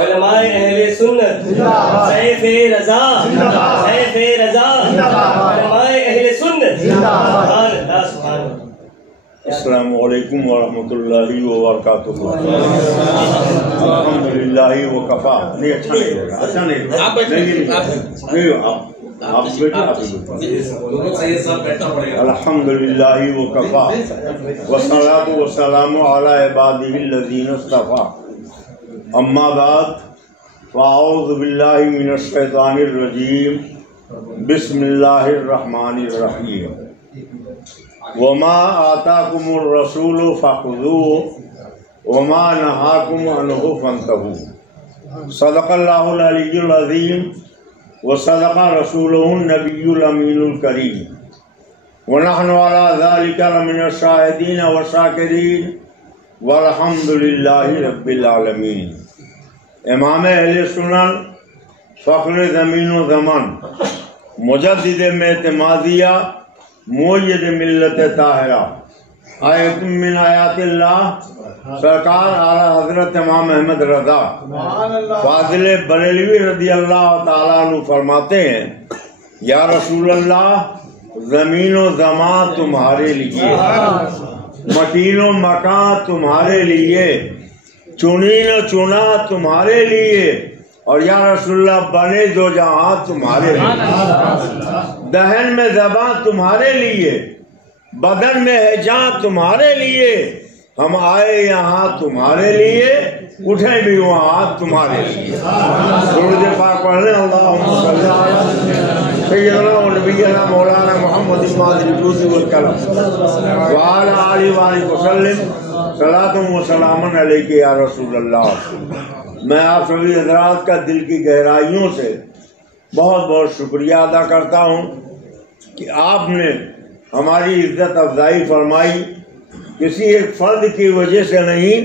علماء اہل سنت سیف رضا، سیف رضا، علماء اہل سنت. سبحان اللہ سبحان اللہ. السلام علیکم ورحمۃ اللہ وبرکاتہ. الحمدللہ وکفا. نہیں اچھا نہیں لگا، اچھا نہیں لگا. آپ الحمدللہ وکفا والصلاۃ والسلام علی عبادہ الذین اصطفیٰ. اما بعد فاعوذ باللہ من الشیطان الرجیم. بسم اللہ الرحمن الرحیم. وما آتاکم الرسول فخذوه وما نہاکم عنہ فانتہوا. صدق اللہ العلی العظیم وصدق رسولہ النبی الامین الکریم. ونحن علی ذلک لمن الشاہدین والشاکرین والحمد للہ رب العالمین. امام اہل سنن، فخر زمین و زمان، مجدد اعتمادیہ، مؤید ملت طاہرہ، آیت من آیات اللہ، سرکار اعلیٰ حضرت امام احمد رضا فاضل بریلوی رضی اللہ تعالیٰ عنہ فرماتے ہیں، یا رسول اللہ، زمین و زمان تمہارے لیے، مکین و مکان تمہارے لیے، چنین و چنا تمہارے لیے، اور یا رسول اللہ بنے دو جہاں تمہارے لیے، دہن میں زباں تمہارے لیے، بدن میں ہے جان تمہارے لیے. ہم آئے یہاں تمہارے لیے، اٹھیں بھی وہاں تمہارے لیے. درود پاک پڑھ لیں. اللہم صلی علی سیدنا و نبینا مولانا محمد ماضی الجود والکرم وعلی آلہ وآلہ وسلم. صلاۃ و سلام علیک یا رسول اللہ. میں آپ سبھی حضرات کا دل کی گہرائیوں سے بہت بہت شکریہ ادا کرتا ہوں کہ آپ نے ہماری عزت افزائی فرمائی، کسی ایک فرد کی وجہ سے نہیں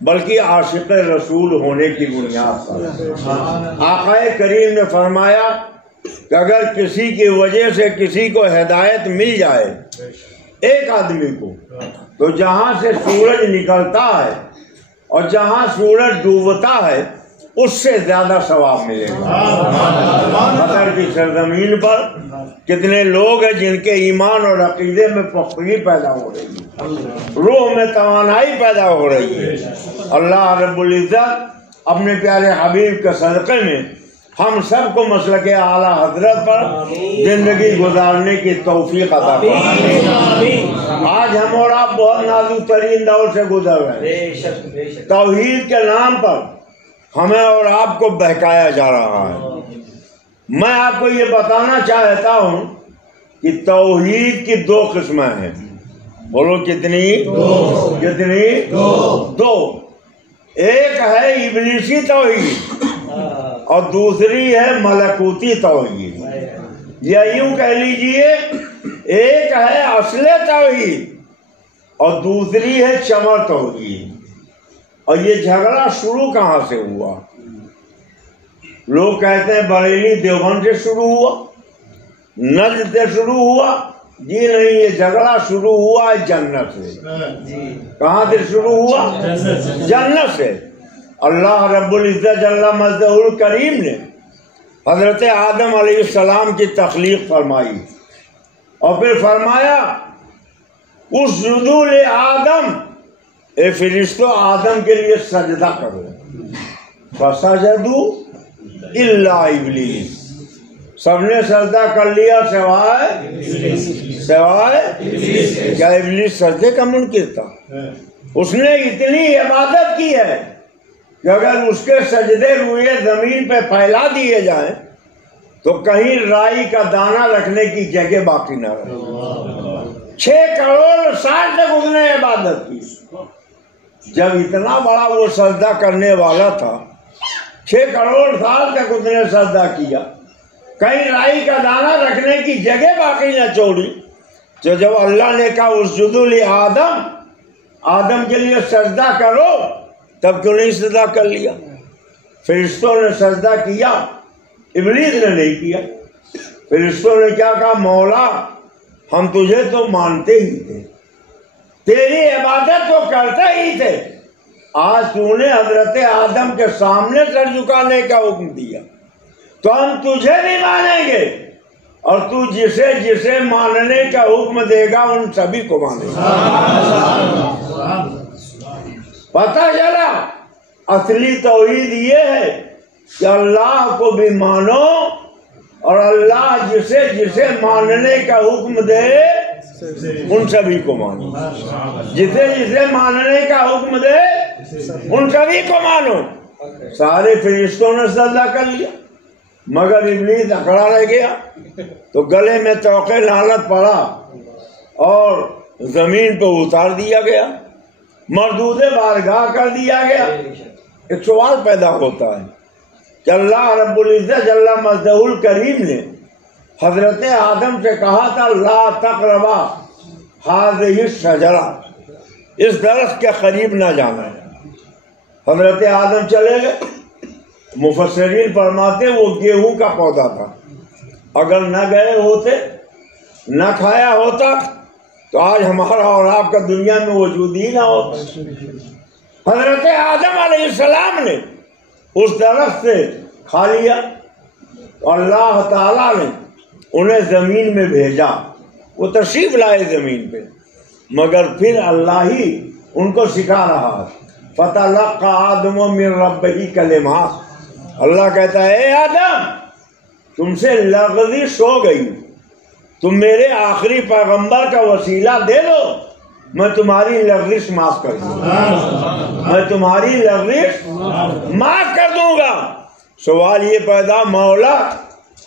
بلکہ عاشق رسول ہونے کی بنیاد پر. آقا کریم نے فرمایا کہ اگر کسی کی وجہ سے کسی کو ہدایت مل جائے، ایک آدمی کو، تو جہاں سے سورج نکلتا ہے اور جہاں سورج ڈوبتا ہے اس سے زیادہ ثواب ملے گا. قطر کی سرزمین پر کتنے لوگ ہیں جن کے ایمان اور عقیدے میں پختگی پیدا ہو رہی ہے، روح میں توانائی پیدا ہو رہی ہے. اللہ رب العزت اپنے پیارے حبیب کے صدقے میں ہم سب کو مسلک اعلیٰ حضرت پر زندگی گزارنے کی توفیق عطا فرمائے. آج ہم اور آپ بہت نازک ترین دور سے گزر رہے ہیں. توحید کے نام پر ہمیں اور آپ کو بہکایا جا رہا ہے. میں آپ کو یہ بتانا چاہتا ہوں کہ توحید کی دو قسمیں ہیں. بولو کتنی؟ کتنی؟ دو. ایک ہے ابلیسی توحید اور دوسری ہے ملکوتی توحید. یا یوں کہہ لیجئے، ایک ہے اصل توحید اور دوسری ہے چمر توحید. اور یہ جھگڑا شروع کہاں سے ہوا؟ لوگ کہتے ہیں بریلی دیوبند سے شروع ہوا، نجد سے شروع ہوا. جی نہیں، یہ جھگڑا شروع ہوا جنت سے. کہاں سے شروع ہوا؟ جنت سے. اللہ رب العزت جل مجدہ الکریم نے حضرت آدم علیہ السلام کی تخلیق فرمائی اور پھر فرمایا اسجدوا لآدم، اے فرشتو آدم کے لیے سجدہ کرو. فسجدوا الا ابلیس، سب نے سجدہ کر لیا سوائے کیا ابلیس سجدے کا منکر تھا. اس نے اتنی عبادت کی ہے کہ اگر اس کے سجدے روئے زمین پہ پھیلا دیے جائیں تو کہیں رائی کا دانہ رکھنے کی جگہ باقی نہ رہے. 6 کروڑ سال تک اس نے عبادت کی. جب اتنا بڑا وہ سجدہ کرنے والا تھا، 6 کروڑ سال تک اس نے سجدہ کیا، کہیں رائی کا دانہ رکھنے کی جگہ باقی نہ چھوڑی. تو جب اللہ نے کہا اسجدوا لآدم، آدم کے لیے سجدہ کرو، تب کیوں نہیں سجدہ کر لیا؟ فرشتوں نے سجدہ کیا، ابلیس نے نہیں کیا. فرشتوں نے کیا کہا؟ مولا ہم تجھے تو مانتے ہی تھے، تیری عبادت تو کرتے ہی تھے، آج تو نے حضرت آدم کے سامنے سر جھکانے کا حکم دیا، تو ہم تجھے بھی مانیں گے، اور تو جسے جسے ماننے کا حکم دے گا ان سبھی کو مانیں گے۔ پتہ چلا اصلی توحید یہ ہے کہ اللہ کو بھی مانو، اور اللہ جسے جسے ماننے کا حکم دے ان سبھی کو مانو، جسے جسے ماننے کا حکم دے ان سبھی کو مانو۔ سارے فرشتوں نے سجدہ کر لیا مگر ابلیس اکڑا رہ گیا، تو گلے میں توقع لعنت پڑا اور زمین پہ اتار دیا گیا، مردود بارگاہ کر دیا گیا۔ ایک سوال پیدا ہوتا ہے کہ اللہ رب العزت جل مجدہ الکریم نے حضرت آدم سے کہا تھا لا تقربا ہذہ الشجرہ، اس درخت کے قریب نہ جانا ہے۔ حضرت آدم چلے گئے، مفسرین فرماتے وہ گیہوں کا پودا تھا، اگر نہ گئے ہوتے نہ کھایا ہوتا تو آج ہمارا اور آپ کا دنیا میں وجود ہی نہ ہوتا۔ حضرت آدم علیہ السلام نے اس درخت سے کھا لیا، اللہ تعالیٰ نے انہیں زمین میں بھیجا، وہ تشریف لائے زمین پہ، مگر پھر اللہ ہی ان کو سکھا رہا ہے۔ فَتَلَقَّى آدَمُ مِن رَبِّهِ کلمات، اللہ کہتا ہے اے آدم تم سے لغزش ہو گئی، تم میرے آخری پیغمبر کا وسیلہ دے دو، میں تمہاری لغزش معاف کر دوں گا، میں تمہاری لغزش معاف کر دوں گا۔ سوال یہ پیدا مولا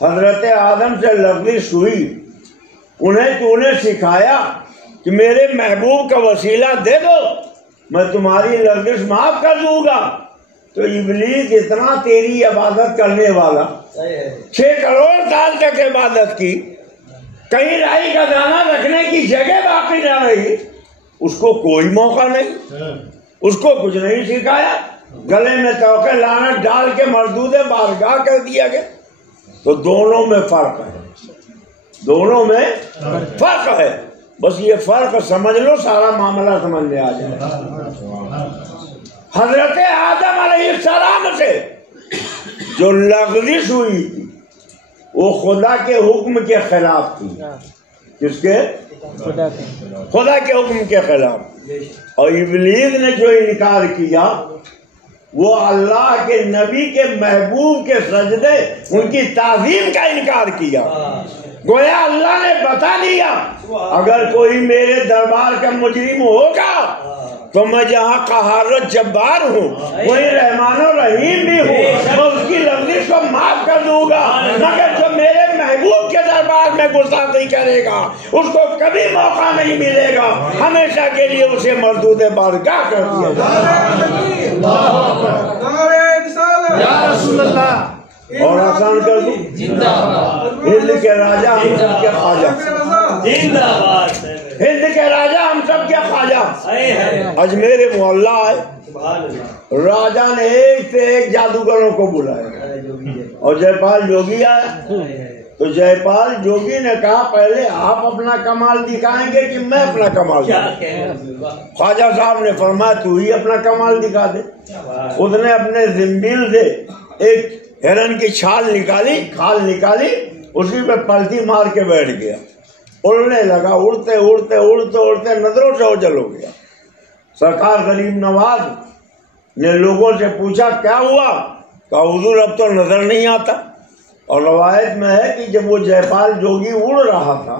حضرت آدم سے لغزش ہوئی، انہیں تو نے سکھایا کہ میرے محبوب کا وسیلہ دے دو، میں تمہاری لغزش معاف کر دوں گا، تو ابلیس اتنا تیری عبادت کرنے والا 6 کروڑ سال تک عبادت کی، کہیں رائی کا دانہ رکھنے کی جگہ باقی نہ رہی، اس کو کوئی موقع نہیں، اس کو کچھ نہیں سکھایا، گلے میں توقع لعنت ڈال کے مردود بارگاہ کر دیا گیا۔ تو دونوں میں فرق ہے، دونوں میں فرق ہے، بس یہ فرق سمجھ لو سارا معاملہ سمجھ میں آ جائے۔ حضرت آدم علیہ السلام سے جو لغزش ہوئی تھی وہ خدا کے حکم کے خلاف تھی۔ کس کے؟ خدا کے حکم کے خلاف۔ اور ابلیس نے جو انکار کیا وہ اللہ کے نبی کے محبوب کے سجدے، ان کی تعظیم کا انکار کیا۔ گویا اللہ نے بتا دیا اگر کوئی میرے دربار کا مجرم ہوگا تو میں جہاں قہار و جبار ہوں وہیں رحمان و رحیم بھی ہوں، میں اس کی لغزش کو معاف کر دوں گا، مگر جو میرے محبوب کے دربار میں گستاخی کرے گا اس کو کبھی موقع نہیں ملے گا، ہمیشہ کے لیے اسے مردود بارگاہ کر دیا جائے۔ اور آسان کر دوں، ہند کے راجہ ہم سب کے خواجہ، ہند کے راجہ ہم سب کے خواجہ اجمیر محلہ آئے، راجہ نے ایک سے ایک جادوگروں کو بلایا، اور جے پال جوگی آیا تو جے پال جوگی نے کہا پہلے آپ اپنا کمال دکھائیں گے کہ میں اپنا کمال دکھاؤں؟ خواجہ صاحب نے فرمایا تو ہی اپنا کمال دکھا دے۔ اس نے اپنے زنبیل سے ایک ہرن کی چھال نکالی، کھال نکالی، اسی پہ پلٹی مار کے بیٹھ گیا، اڑنے لگا، اڑتے اڑتے اڑتے اڑتے نظروں سے اوجھل ہو گیا۔ سرکار غریب نواز نے لوگوں سے پوچھا کیا ہوا؟ کہا حضور اب تو نظر نہیں آتا۔ اور روایت میں ہے کہ جب وہ جے پال جوگی اڑ رہا تھا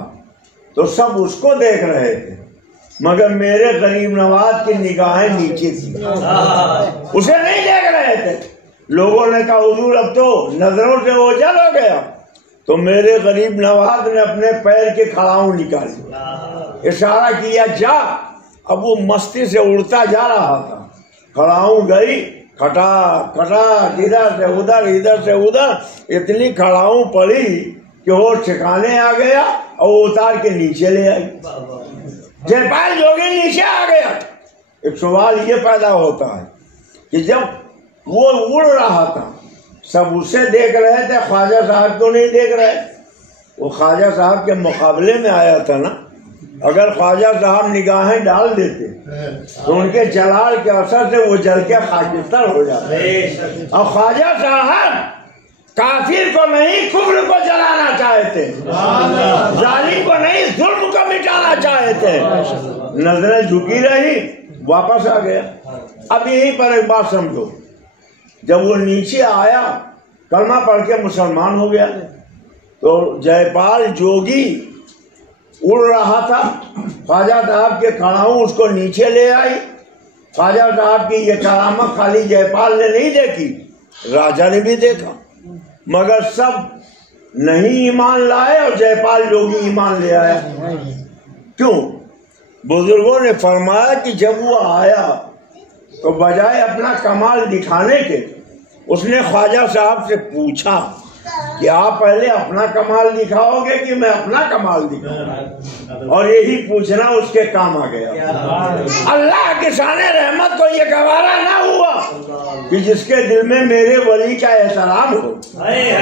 تو سب اس کو دیکھ رہے تھے، مگر میرے غریب نواز کی نگاہیں نیچے تھی، اسے نہیں دیکھ رہے تھے۔ لوگوں نے کہا حضور اب تو نظروں سے اوجھل ہو گیا، تو میرے غریب نواز نے اپنے پیر کے کھڑاؤں نکالی، اشارہ کیا جا۔ اب وہ مستی سے اڑتا جا رہا تھا، کھڑاؤں گئی کھٹا کھٹا، ادھر سے ادھر ادھر سے ادھر، اتنی کھڑاؤں پڑی کہ وہ ٹھکانے آ گیا اور وہ اتار کے نیچے لے آئی، جے پال جوگی نیچے آ گیا۔ ایک سوال یہ پیدا ہوتا ہے کہ جب وہ اڑ رہا تھا سب اسے دیکھ رہے تھے، خواجہ صاحب کو نہیں دیکھ رہے، وہ خواجہ صاحب کے مقابلے میں آیا تھا نا، اگر خواجہ صاحب نگاہیں ڈال دیتے تو ان کے جلال کے اثر سے وہ جل کے خاکستر ہو جاتے. اور خواجہ صاحب کافر کو نہیں کفر کو جلانا چاہتے، ظالم کو نہیں ظلم کو مٹانا چاہتے. نظریں جھکی رہی، واپس آ گیا. اب یہیں پر ایک بات سمجھو، جب وہ نیچے آیا کلمہ پڑھ کے مسلمان ہو گیا تو جے پال جوگی اڑ رہا تھا، خواجہ صاحب کے کھڑاؤں اس کو نیچے لے آئی. خواجہ صاحب کی یہ کرامت خالی جے پال نے نہیں دیکھی، راجا نے بھی دیکھا، مگر سب نہیں ایمان لائے اور جے پال جوگی ایمان لے آیا. کیوں؟ بزرگوں نے فرمایا کہ جب وہ آیا تو بجائے اپنا کمال دکھانے کے اس نے خواجہ صاحب سے پوچھا کہ آپ پہلے اپنا کمال دکھاؤ گے کہ میں اپنا کمال دکھاؤں؟ اور یہی پوچھنا اس کے کام آ گیا. اللہ کی شان رحمت کو یہ گوارا نہ ہوا کہ جس کے دل میں میرے ولی کا احترام ہو،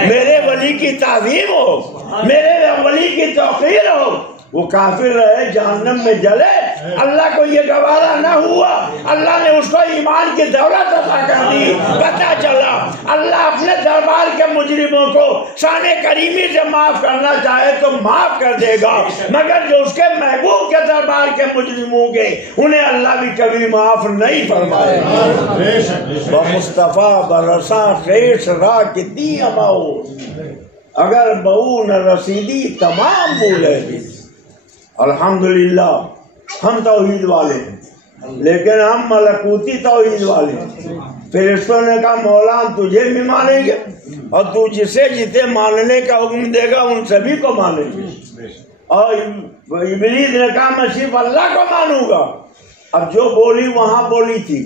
میرے ولی کی تعظیم ہو، میرے ولی کی توقیر ہو، وہ کافر رہے جہنم میں جلے. اللہ کو یہ گوارا نہ ہوا، اللہ نے اس کو ایمان کی دولت عطا کر دی. پتہ چلا اللہ اپنے دربار کے مجرموں کو شان کریمی سے معاف کرنا چاہے تو معاف کر دے گا، مگر جو اس کے محبوب کے دربار کے مجرموں کے انہیں اللہ بھی کبھی معاف نہیں فرمائے. مصطفیٰ برساں خیش را کی دی اماؤ، اگر بہو نہ رسیدی تمام بولے بھی. الحمدللہ ہم توحید والے ہیں، لیکن ہم ملکوتی توحید والے ہیں. فرشتوں نے کہا مولا ہم تجھے بھی مانیں گے اور تو جسے جتے ماننے کا حکم دے گا ان سبھی کو مانیں گے. اور ابلیس نے کہا میں صرف اللہ کو مانوں گا. اب جو بولی وہاں بولی تھی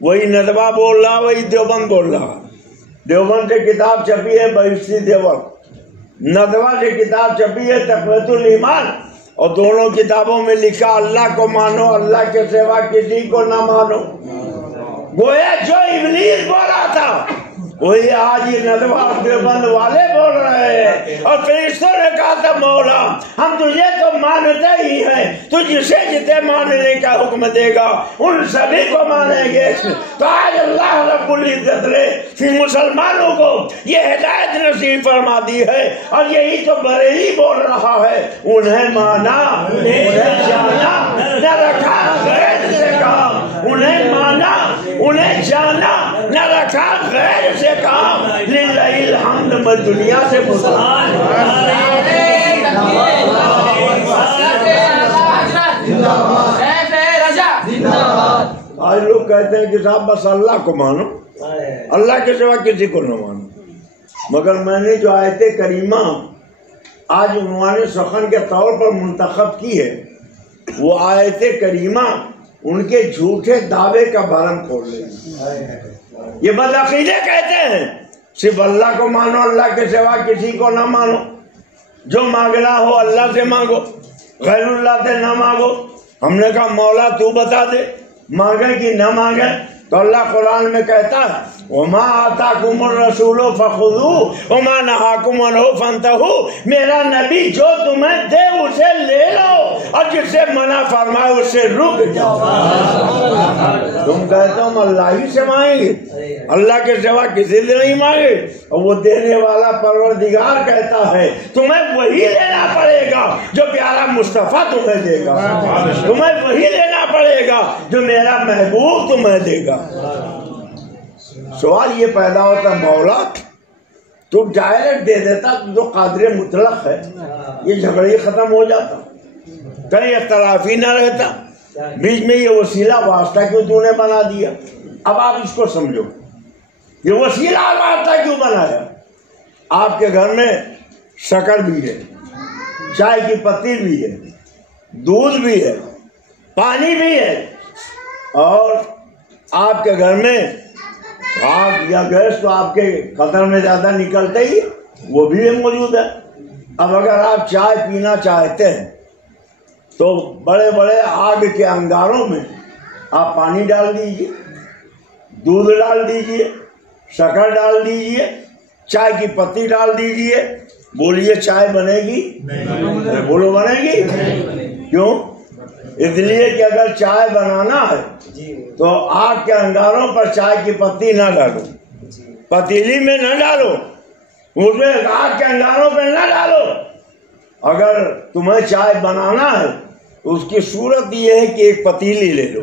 وہی ندوہ بول رہا، وہی دیوبند بول رہا. دیوبند سے کتاب چھپی ہے بہشتی دیوبند، ندوہ سے کتاب چھپی ہے تقویت الایمان، اور دونوں کتابوں میں لکھا اللہ کو مانو، اللہ کے سوا کسی کو نہ مانو. گویا جو ابلیس بولا تھا وہی آج یہ ندوہ دیوبند والے بول رہے ہیں. اور فرشتوں نے کہا تھا مولا ہم تجھے تو مانتے ہی ہیں، تو جسے جتے ماننے کا حکم دے گا ان سبھی کو مانیں گے. تو آج اللہ رب العزت نے مسلمانوں کو یہ ہدایت نصیب فرما دی ہے، اور یہی تو بریلی بول رہا ہے، انہیں مانا انہیں جانا نہ رکھا غیر سے کام، انہیں مانا انہیں جانا نہ رکھا غیر سے کام. للہ الحمد میں دنیا سے مسلمان. آج لوگ کہتے ہیں کہ صاحب بس اللہ کو مانو، اللہ کے سوا کسی کو نہ مانو. مگر میں نے جو آیت کریمہ آج عنوان سخن کے طور پر منتخب کی ہے، وہ آیت کریمہ ان کے جھوٹے دعوے کا بھرم کھول رہے ہیں. یہ بدعقیدے کہتے ہیں صرف اللہ کو مانو، اللہ کے سوا کسی کو نہ مانو، جو مانگنا ہو اللہ سے مانگو، غیر اللہ سے نہ مانگو. ہم نے کہا مولا تو بتا دے مانگے کہ نہ مانگے. تو اللہ قرآن میں کہتا ہے وَمَا آتَاكُمُ الرَّسُولُ فَخُذُوهُ وَمَا نَهَاكُمْ عَنْهُ فَانْتَهُوا. میرا نبی جو تمہیں دے اسے لے لو اور جس سے منع فرمائے اس سے رک جاؤ. تم کہتے ہو ہم اللہ ہی سے مانگیں گے، اللہ کے سوا کسی سے نہیں مانگے. اور وہ دینے والا پروردگار کہتا ہے تمہیں وہی لینا پڑے گا جو پیارا مصطفیٰ تمہیں دے گا، تمہیں وہی لینا پڑے گا جو میرا محبوب تمہیں دے گا. سوال یہ پیدا ہوتا مولا تو ڈائریکٹ دے دیتا جو قادر مطلق ہے، یہ جھگڑے ختم ہو جاتا، کہیں اختلافی نہ رہتا. بیچ میں یہ وسیلہ واسطہ کیوں تو نے بنا دیا؟ اب آپ اس کو سمجھو، یہ وسیلہ واسطہ کیوں بنایا؟ آپ کے گھر میں شکر بھی ہے، چائے کی پتی بھی ہے، دودھ بھی ہے، پانی بھی ہے، اور آپ کے گھر میں آگ یا گیس تو آپ کے خطر میں زیادہ نکلتے ہی وہ بھی موجود ہے. اب اگر آپ چائے پینا چاہتے ہیں تو بڑے بڑے آگ کے انگاروں میں آپ پانی ڈال دیجئے، دودھ ڈال دیجئے، شکر ڈال دیجئے، چائے کی پتی ڈال دیجئے. بولیے چائے بنے گی؟ بولو بنے گی؟ کیوں؟ اس لیے کہ اگر چائے بنانا ہے تو آگ کے انگاروں پر چائے کی پتی نہ ڈالو، پتیلی میں نہ ڈالو، اس میں آگ کے انگاروں پہ نہ ڈالو۔ اگر تمہیں چائے بنانا ہے تو اس کی صورت یہ ہے کہ ایک پتیلی لے لو،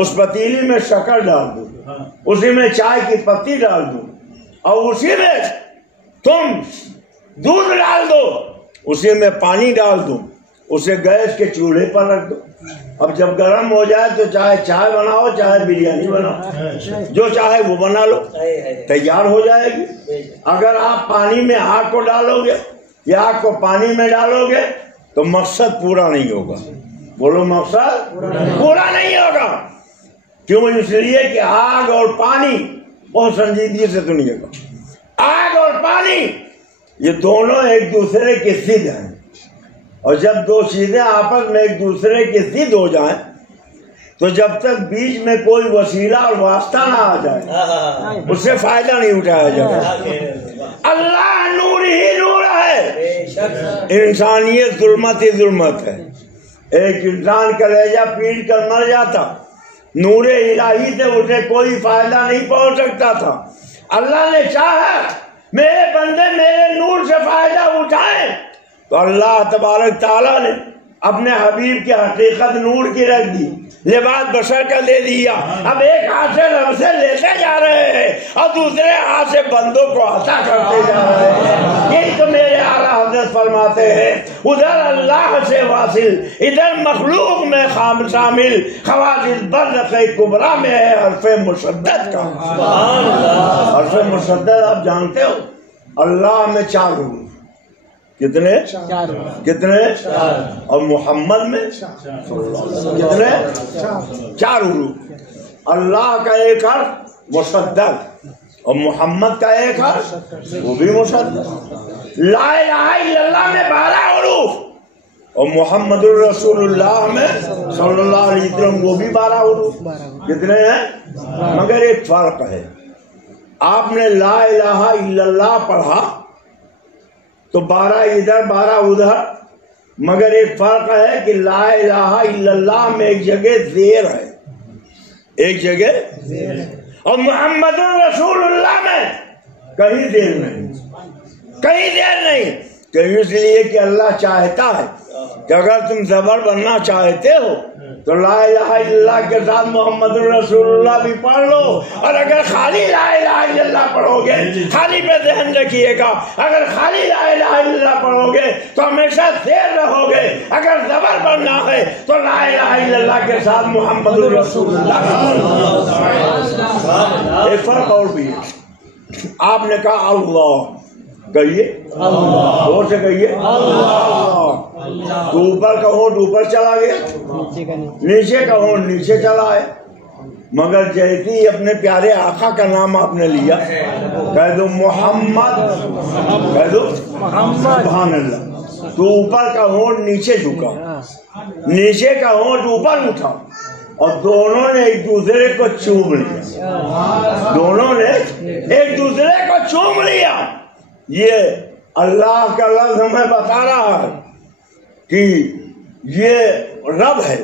اس پتیلی میں شکر ڈال دو، اسی میں چائے کی پتی ڈال دو، اور اسی میں تم دودھ ڈال دو، اسی میں پانی ڈال دو، اسے گیس کے چولہے پر رکھ دو۔ اب جب گرم ہو جائے تو چاہے چائے بناؤ چاہے بریانی بناؤ، جو چاہے وہ بنا لو، تیار ہو جائے گی۔ اگر آپ پانی میں آگ کو ڈالو گے یا آگ کو پانی میں ڈالو گے تو مقصد پورا نہیں ہوگا۔ بولو، مقصد پورا نہیں ہوگا۔ کیوں؟ اس لیے کہ آگ اور پانی بہت سنجیدگی سے سنیے گا، آگ اور پانی یہ دونوں ایک دوسرے کے ضد ہیں، اور جب دو چیزیں آپس میں ایک دوسرے کے ضد ہو جائیں تو جب تک بیچ میں کوئی وسیلہ اور واسطہ نہ آ جائے اس سے فائدہ نہیں اٹھایا جائے۔ اللہ نور ہی نور ہے، انسانیت ظلمت ہی ظلمت ہے۔ ایک انسان کلیجہ پیٹ کر مر جاتا، نور الہی سے اسے کوئی فائدہ نہیں پہنچ سکتا تھا۔ اللہ نے چاہا میرے بندے میرے نور سے فائدہ اٹھائیں تو اللہ تبارک تعالیٰ نے اپنے حبیب کی حقیقت نور کی رکھ دی، لباس بشر کا دے دیا۔ اب ایک ہاتھ سے رب سے لیتے جا رہے ہیں اور دوسرے ہاتھ سے بندوں کو عطا کرتے جا رہے ہیں۔ یہی تو میرے اعلیٰ حضرت فرماتے ہیں، ادھر اللہ سے واصل ادھر مخلوق میں شامل، خواص برزخ کبریٰ میں ہے حرف مشدد کا۔ حرف مشدد آپ جانتے ہو، اللہ میں 4 حروف، کتنے؟ کتنے؟ اور محمد میں کتنے؟ 4 حروف۔ اللہ کا ایک حرف مشدد اور محمد کا ایک حرف وہ بھی مشدد۔ لا الہ الا اللہ میں 12 حروف اور محمد الرسول اللہ میں صلی اللہ علیہ وسلم وہ بھی 12 حروف۔ کتنے ہیں؟ مگر ایک فرق ہے، آپ نے لا الہ الا اللہ پڑھا تو 12 ادھر 12 ادھر، مگر ایک فرق ہے کہ لا الہ الا اللہ میں ایک جگہ زیر ہے، ایک جگہ اور محمد الرسول اللہ میں کہیں زیر نہیں، کہیں زیر نہیں۔ کہ اس لیے کہ اللہ چاہتا ہے کہ اگر تم زبر بننا چاہتے ہو تو لا الہ الا اللہ کے ساتھ محمد الرسول اللہ بھی پڑھ لو، اور اگر خالی لا الہ الا اللہ پڑھو گے، خالی پہ ذہن رکھیے گا، اگر خالی لا الہ الا اللہ پڑھو گے تو ہمیشہ زیر رہو گے، اگر زبر بننا ہے تو لا الہ الا اللہ کے ساتھ محمد الرسول اللہ۔ ایک فرق اور بھی ہے، آپ نے کہا اللہ، کہیے اور سے کہیے اللہ، تو اوپر کا ہونٹ اوپر چلا گیا، نیچے کا ہونٹ نیچے چلا ہے، مگر جیسے ہی اپنے پیارے آقا کا نام آپ نے لیا، کہہ دو محمد، کہہ دو سبحان اللہ، تو اوپر کا ہونٹ نیچے جھکا، نیچے کا ہونٹ اوپر اٹھا، اور دونوں نے ایک دوسرے کو چوم لیا، دونوں نے ایک دوسرے کو چوم لیا۔ یہ اللہ کا لفظ ہمیں بتا رہا ہے کہ یہ رب ہے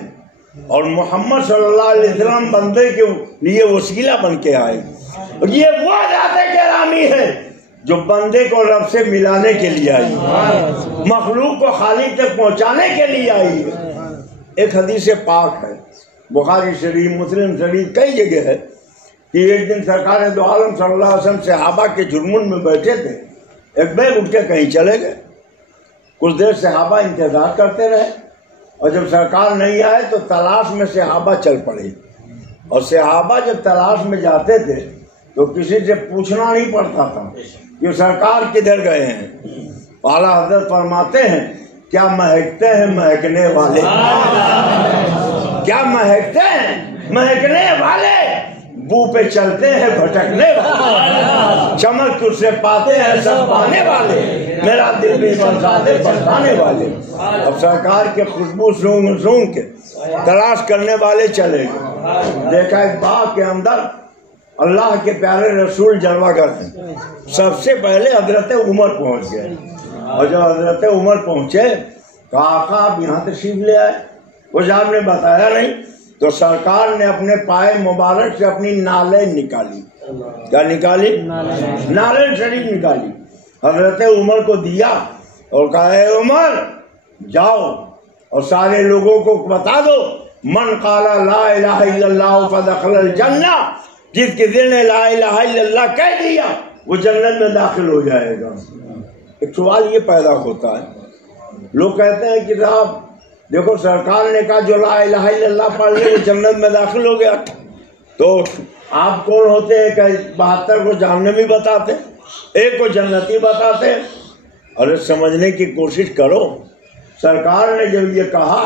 اور محمد صلی اللہ علیہ وسلم بندے کے لیے وسیلہ بن کے آئے، اور یہ وہ ذات گرامی ہے جو بندے کو رب سے ملانے کے لیے آئی، مخلوق کو خالق تک پہنچانے کے لیے آئی ہے۔ ایک حدیث پاک ہے، بخاری شریف مسلم شریف کئی جگہ ہے کہ ایک دن سرکار دو عالم صلی اللہ علیہ وسلم صحابہ کے جرمن میں بیٹھے تھے، ایک بیگ اٹھ کے کہیں چلے گئے، کچھ دیر صحابہ انتظار کرتے رہے، اور جب سرکار نہیں آئے تو تلاش میں صحابہ چل پڑے، اور صحابہ جب تلاش میں جاتے تھے تو کسی سے پوچھنا نہیں پڑتا تھا کہ سرکار کدھر گئے ہیں۔ اعلیٰ حضرت فرماتے ہیں، کیا مہکتے ہیں مہکنے والے، کیا مہکتے ہیں مہکنے والے، بو پہ چلتے ہیں بھٹکنے والے، چمک تجھ سے پاتے ہیں سب پانے والے، میرا دل بھی برساتے برسانے والے۔ اب سرکار کے خوشبو سونگ سونگ کے تلاش کرنے والے چلے گئے، دیکھا ایک باغ کے اندر اللہ کے پیارے رسول جلوہ گر ہیں۔ سب سے پہلے حضرت عمر پہنچ گئے، اور جب حضرت عمر پہنچے کہا آقا آپ یہاں تشریف لے آئے، کچھ آپ نے بتایا نہیں؟ تو سرکار نے اپنے پائے مبارک سے اپنی نالین نکالی. کیا نکالی؟ نالین شریف نکالی. حضرت عمر کو دیا اور کہا اے عمر جاؤ اور سارے لوگوں کو بتا دو من قال لا الہ الا اللہ فدخل الجنہ، جس کے دل نے لا الہ الا اللہ کہہ دیا وہ جنت میں داخل ہو جائے گا. ایک سوال یہ پیدا ہوتا ہے، لوگ کہتے ہیں کہ صاحب دیکھو سرکار نے کہا جو لا الہ الا اللہ پڑھ لے وہ جنت میں داخل ہو گیا، تو آپ کون ہوتے ہیں کہ 72 کو جہنمی بتاتے، ایک کو جنتی بتاتے؟ ارے سمجھنے کی کوشش کرو. سرکار نے جب یہ کہا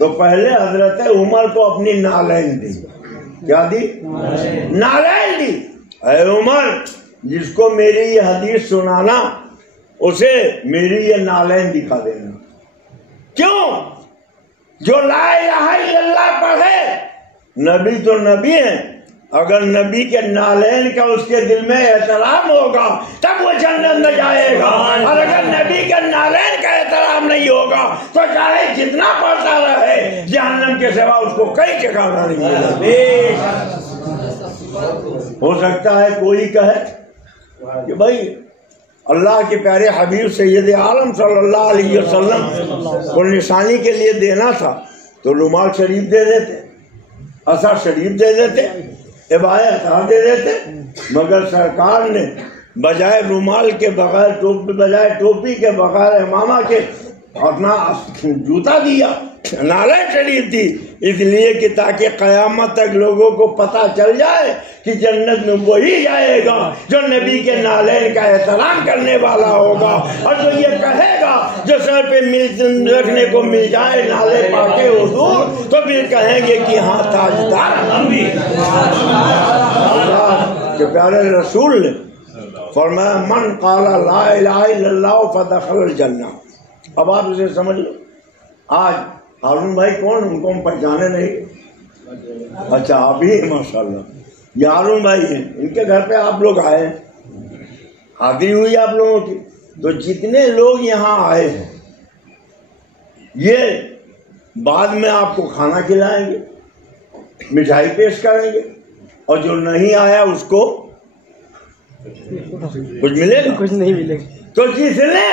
تو پہلے حضرت عمر کو اپنی نالین دی. کیا دی؟ نالین دی. اے عمر جس کو میری یہ حدیث سنانا اسے میری یہ نالین دکھا دینا. کیوں؟ جو لا الہ الا اللہ پڑھے، نبی تو نبی ہیں، اگر نبی کے نالین کا اس کے دل میں احترام ہوگا تب وہ جنت میں جائے گا، اور اگر نبی کے نالین کا احترام نہیں ہوگا تو چاہے جتنا پڑھتا رہے جہنم کے سوا اس کو کئی ٹھکانا نہیں ملے. ہو سکتا ہے کوئی کہے کہ بھائی اللہ کے پیارے حبیب سید عالم صلی اللہ علیہ وسلم کو نشانی کے لیے دینا تھا تو رومال شریف دے دیتے، عصا شریف دے دیتے، عبایہ اطہار دے دیتے، مگر سرکار نے بجائے رومال کے بغیر بجائے ٹوپی کے بغیر امامہ کے اپنا جوتا دیا، نالین شریف دی، اس لیے کہ تاکہ قیامت تک لوگوں کو پتہ چل جائے کہ جنت میں وہی جائے گا جو نبی کے نالین کا احترام کرنے والا ہوگا، اور جو یہ کہے گا جو سر پہ رکھنے کو مل جائے نالے پاکے حضور تو پھر کہیں گے کہ ہاں تاجدار ہم بھی. اللہ کے پیارے رسول نے فرمایا من قال لا الہ الا اللہ فدخل الجنہ. اب آپ اسے سمجھ لو. آج ہارون بھائی کون؟ ان کو ہم پہچانے نہیں. اچھا آپ ہی ہیں ماشاءاللہ. یہ ہارون بھائی ہیں، ان کے گھر پہ آپ لوگ آئے ہیں، حاضری ہوئی آپ لوگوں کی. تو جتنے لوگ یہاں آئے ہیں یہ بعد میں آپ کو کھانا کھلائیں گے، مٹھائی پیش کریں گے، اور جو نہیں آیا اس کو کچھ ملے گا؟ کچھ نہیں ملے گا. تو جس نے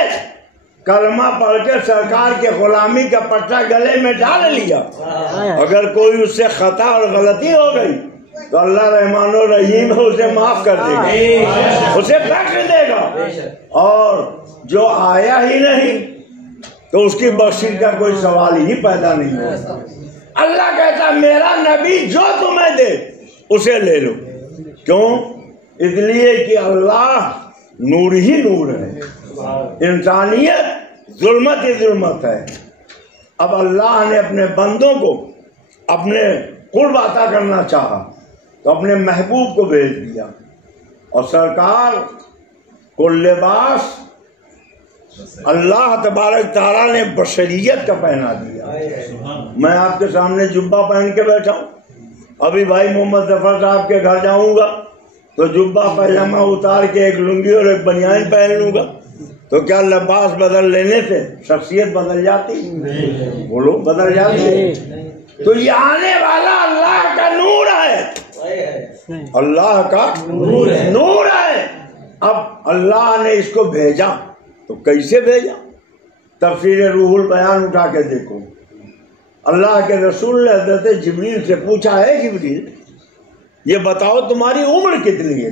کلمہ پڑھ کے سرکار کے غلامی کا پٹا گلے میں ڈال لیا، اگر کوئی اس سے خطا اور غلطی ہو گئی تو اللہ رحمان و رحیم اسے معاف کر دے گا، اسے بخش دے گا. اور جو آیا ہی نہیں تو اس کی بخشش کا کوئی سوال ہی پیدا نہیں ہوتا. اللہ کہتا میرا نبی جو تمہیں دے اسے لے لو. کیوں؟ اس لیے کہ اللہ نور ہی نور ہے، انسانیت ظلمت ہی ظلمت ہے. اب اللہ نے اپنے بندوں کو اپنے قرب عطا کرنا چاہا تو اپنے محبوب کو بھیج دیا، اور سرکار کو لباس اللہ تبارک تعالیٰ نے بشریت کا پہنا دیا. میں آپ کے سامنے جبہ پہن کے بیٹھا ہوں، ابھی بھائی محمد ظفر صاحب کے گھر جاؤں گا تو جبہ پاجامہ اتار کے ایک لنگی اور ایک بنیان پہن لوں گا، تو کیا لباس بدل لینے سے شخصیت بدل جاتی؟ بولو بدل جاتی؟ تو یہ آنے والا اللہ کا نور ہے، اللہ کا نور ہے. اب اللہ نے اس کو بھیجا تو کیسے بھیجا؟ تفسیر روح البیان اٹھا کے دیکھو. اللہ کے رسول نے حضرت جبریل سے پوچھا ہے جبریل یہ بتاؤ تمہاری عمر کتنی ہے؟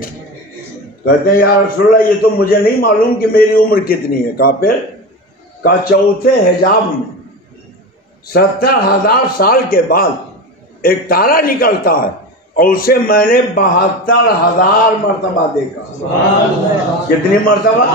کہتے ہیں یا رسول اللہ یہ تو مجھے نہیں معلوم کہ میری عمر کتنی ہے. کہا پھر؟ کہا چوتھے حجاب میں 70,000 سال کے بعد ایک تارا نکلتا ہے اور اسے میں نے 72,000 مرتبہ دیکھا. کتنی مرتبہ؟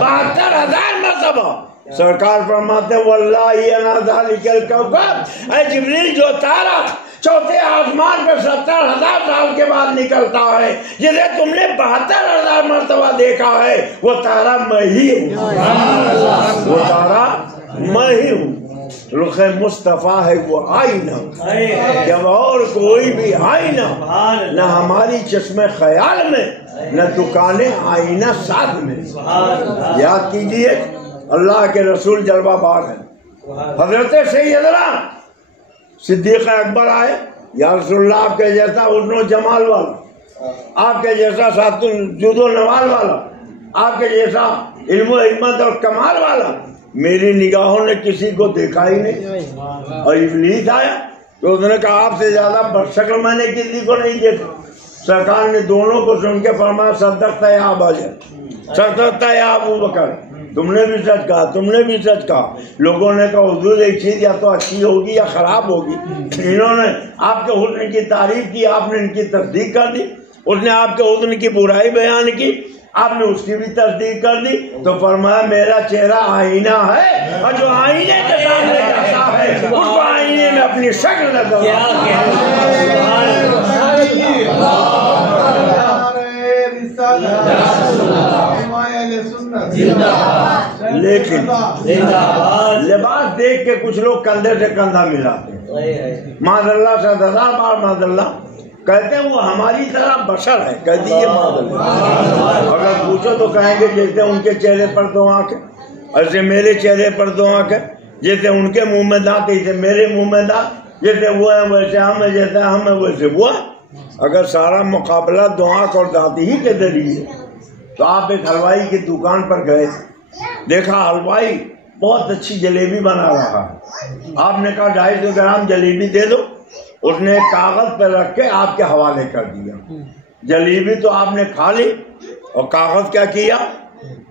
72,000 مرتبہ. سرکار فرماتے واللہ انا ذالک الکوکب، اے جبریل جو تارا چوتھے آسمان پہ 70,000 سال کے بعد نکلتا ہے جسے تم نے 72,000 مرتبہ دیکھا ہے وہ تارا میں ہی ہوں، وہ تارا میں ہی ہوں. رخ مصطفیٰ ہے وہ آئینہ، جب اور کوئی بھی آئینہ نہ ہماری چشم خیال میں نہ دکانیں آئینہ ساتھ میں. یاد کیجئے اللہ کے رسول جلوہ بار ہے. حضرت سیدنا صدیق اکبر آئے، یا رسول اللہ آپ کے جیسا حسن و جمال والا، آپ کے جیسا ساتھ جود و نوال والا، آپ کے جیسا علم و حکمت اور کمال والا میری نگاہوں نے کسی کو دیکھا ہی نہیں. اور ابلیس آیا تو اس نے کہا آپ سے زیادہ بدشکل میں نے کسی کو نہیں دیکھا. سرکار نے دونوں کو سن کے فرمایا صدقت یا ابا جہل، صدقت یا ابو بکر، تم نے بھی سچ کہا، تم نے بھی سچ کہا. لوگوں نے کہا حضور ایک چیز یا تو اچھی ہوگی یا خراب ہوگی. انہوں نے آپ کے حسن کی تعریف کی، آپ نے ان کی تصدیق کر دی. اس نے آپ کے حسن کی برائی بیان کی، آپ نے اس کی بھی تصدیق کر دی. تو فرمایا میرا چہرہ آئینہ ہے، اور جو آئینے کے سامنے کرتا ہے اس کو آئینے میں اپنی شکل نظر لیکن لباس دیکھ کے کچھ لوگ کندھے سے کندھا ملاتے ہیں. معاذ اللہ سے 10,000 بار معاذ اللہ کہتے ہیں وہ ہماری طرح بشر ہے. کہہ دیجیے معاذ اللہ. اگر پوچھو تو کہیں گے جیسے ان کے چہرے پر 2 آنکھ ہے، ایسے میرے چہرے پر 2 آنکھ ہے. جیسے ان کے منہ میں دانت ایسے میرے منہ میں دانت. جیسے وہ ہے ویسے ہم ہے، جیسے ہم ہے ویسے وہ ہے. اگر سارا مقابلہ 2 آنکھ اور دانت ہی کے ذریعے، تو آپ ایک حلوائی کی دکان پر گئے، دیکھا حلوائی بہت اچھی جلیبی بنا رہا ہے. آپ نے کہا 250 گرام جلیبی دے دو. اس نے کاغذ پہ رکھ کے آپ کے حوالے کر دیا. جلیبی تو آپ نے کھا لی اور کاغذ کیا کیا؟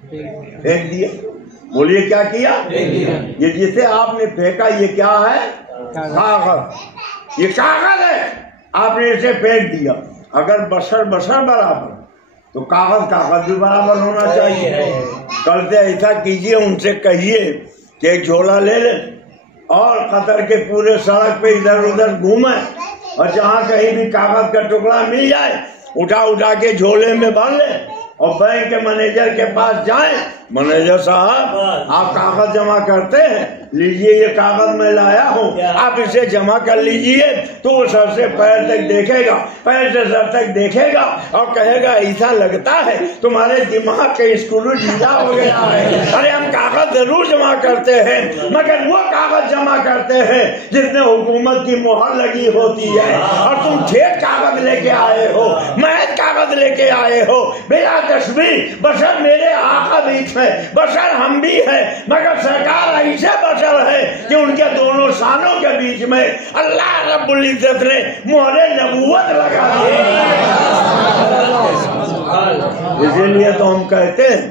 پھینک دیا. بولیے کیا کیا؟ یہ جسے آپ نے پھینکا یہ کیا ہے؟ کاغذ. یہ کاغذ ہے، آپ نے اسے پھینک دیا. اگر بشر برابر تو کاغذ بھی برابر ہونا چاہیے. کل سے ایسا کیجئے، ان سے کہیے کہ ایک جھولا لے لیں اور قطر کے پورے سڑک پہ ادھر ادھر گھومیں، اور جہاں کہیں بھی کاغذ کا ٹکڑا مل جائے اٹھا کے جھولے میں بھر لیں اور بینک کے مینیجر کے پاس جائیں. مینیجر صاحب آپ کاغذ جمع کرتے ہیں، لیجئے یہ کاغذ میں لایا ہوں، آپ اسے جمع کر لیجئے. تو وہ سر سے پیر تک دیکھے گا، پیر سے سر تک دیکھے گا اور کہے گا ایسا لگتا ہے تمہارے دماغ کے اسکرو ڈھیلا ہو گیا ہے. ارے ہم کاغذ ضرور جمع کرتے ہیں، مگر وہ کاغذ جمع کرتے ہیں جس میں حکومت کی مہر لگی ہوتی ہے. اور تم ٹھیک کاغذ لے کے آئے ہو، محض کاغذ لے کے آئے ہو بلا تشبیہ. بشر میرے آقا بیچ میں، بشر ہم بھی ہیں، مگر سرکار ایسے بشر ہے کہ ان کے دونوں شانوں کے بیچ میں اللہ رب العزت نے مہر نبوت لگا دی. اسی لیے تو ہم کہتے ہیں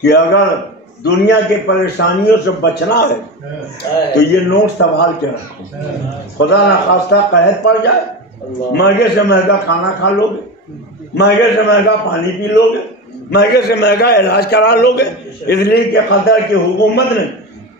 کہ اگر دنیا کی پریشانیوں سے بچنا ہے تو یہ نوٹ سنبھال کے رکھو. خدا نخواستہ قحط پڑ جائے، مہنگے سے مہنگا کھانا کھا لو گے، مہنگے سے مہنگا پانی پی لو گے، مہنگے سے مہنگا علاج کرا لو گے. اس لیے کہ قطر کی حکومت نے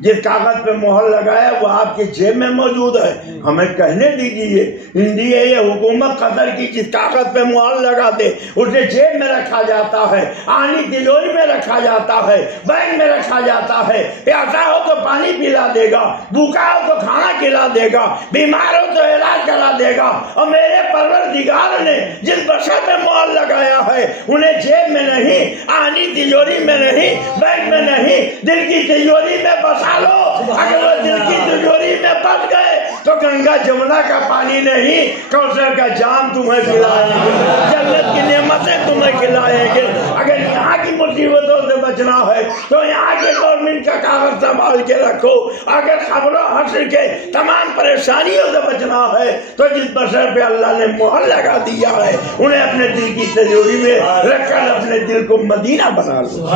جس کاغذ پہ مہر لگایا وہ آپ کی جیب میں موجود ہے. ہمیں کہنے دیجیے انڈیا یہ حکومت قطر کی جس کاغذ پہ مہر لگا دے اسے جیب میں رکھا جاتا ہے، آنی تلوری میں رکھا جاتا ہے، بینک میں رکھا جاتا ہے. پیاسا ہو تو پانی پلا دے گا، بھوکا ہو تو کھانا کھلا دے گا، بیمار ہو تو علاج کرا دے گا. اور میرے پروردگار نے جس بشر پہ مہر لگایا ہے انہیں جیب میں نہیں، آنی تلوری میں نہیں، بینک میں نہیں، دل کی تلوری میں بسا لو. اگر وہ دل کی تجوری میں بچ گئے تو گنگا جمنا کا پانی نہیں، کوثر کا جام تمہیں پلائیں گے، جنت کی نعمتیں تمہیں کھلائیں گے. اگر یہاں کی مصیبتوں سے بچنا ہے تو یہاں کے گورنمنٹ کا کاغذ سنبھال کے رکھو. اگر قبر و حشر کے تمام پریشانیوں سے بچنا ہے تو جس بشر پہ اللہ نے مہر لگا دیا ہے انہیں اپنے دل کی تجوری میں رکھ کر اپنے دل کو مدینہ بنا لو.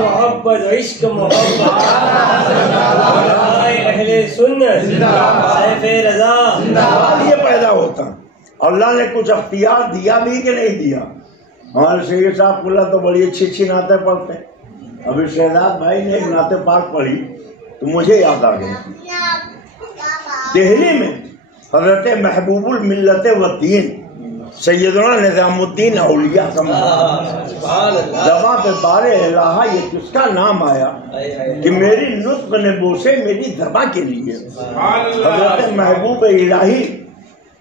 محبت عشق محبت اہل سنت سیف رضا یہ پیدا ہوتا. اللہ نے کچھ اختیار دیا بھی کہ نہیں دیا. ہمارے سید صاحب اللہ تو بڑی اچھی نعتیں پڑھتے ہیں. ابھی شہزاد بھائی نے ایک نعت پاک پڑھی تو مجھے یاد آ گئی. دہلی میں حضرت محبوب الملت والدین سیدنا نظام الدین اولیاء کا زباں پہ بار الہ یہ کس کا نام آیا کہ میری نطق نے بوسے میری زباں کے لیے. حضرت محبوب الہی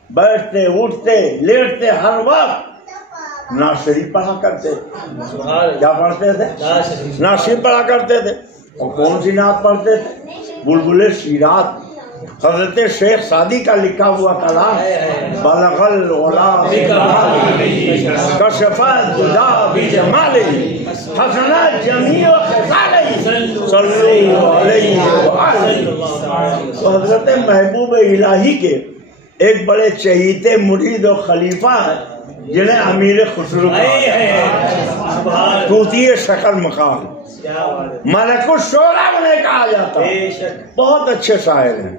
بیٹھتے اٹھتے لیٹتے ہر وقت ناصری پڑھا کرتے تھے. کیا پڑھتے تھے؟ ناصری پڑھا کرتے تھے. اور کون سی نعت پڑھتے تھے؟ بلبل شیرات. حضرت شیخ سعدی کا لکھا ہوا کلام بلغ العلا کشف الدجا بجمالہ حسن جمیع خصالہ صلو علیہ وآلہ. حضرت محبوب الہی کے ایک بڑے چہیتے مرید و خلیفہ ہیں جنہیں امیر خسرو طوطی شکر مقام ملک الشعراء انہیں کہا جاتا ہے. بہت اچھے شاعر ہیں,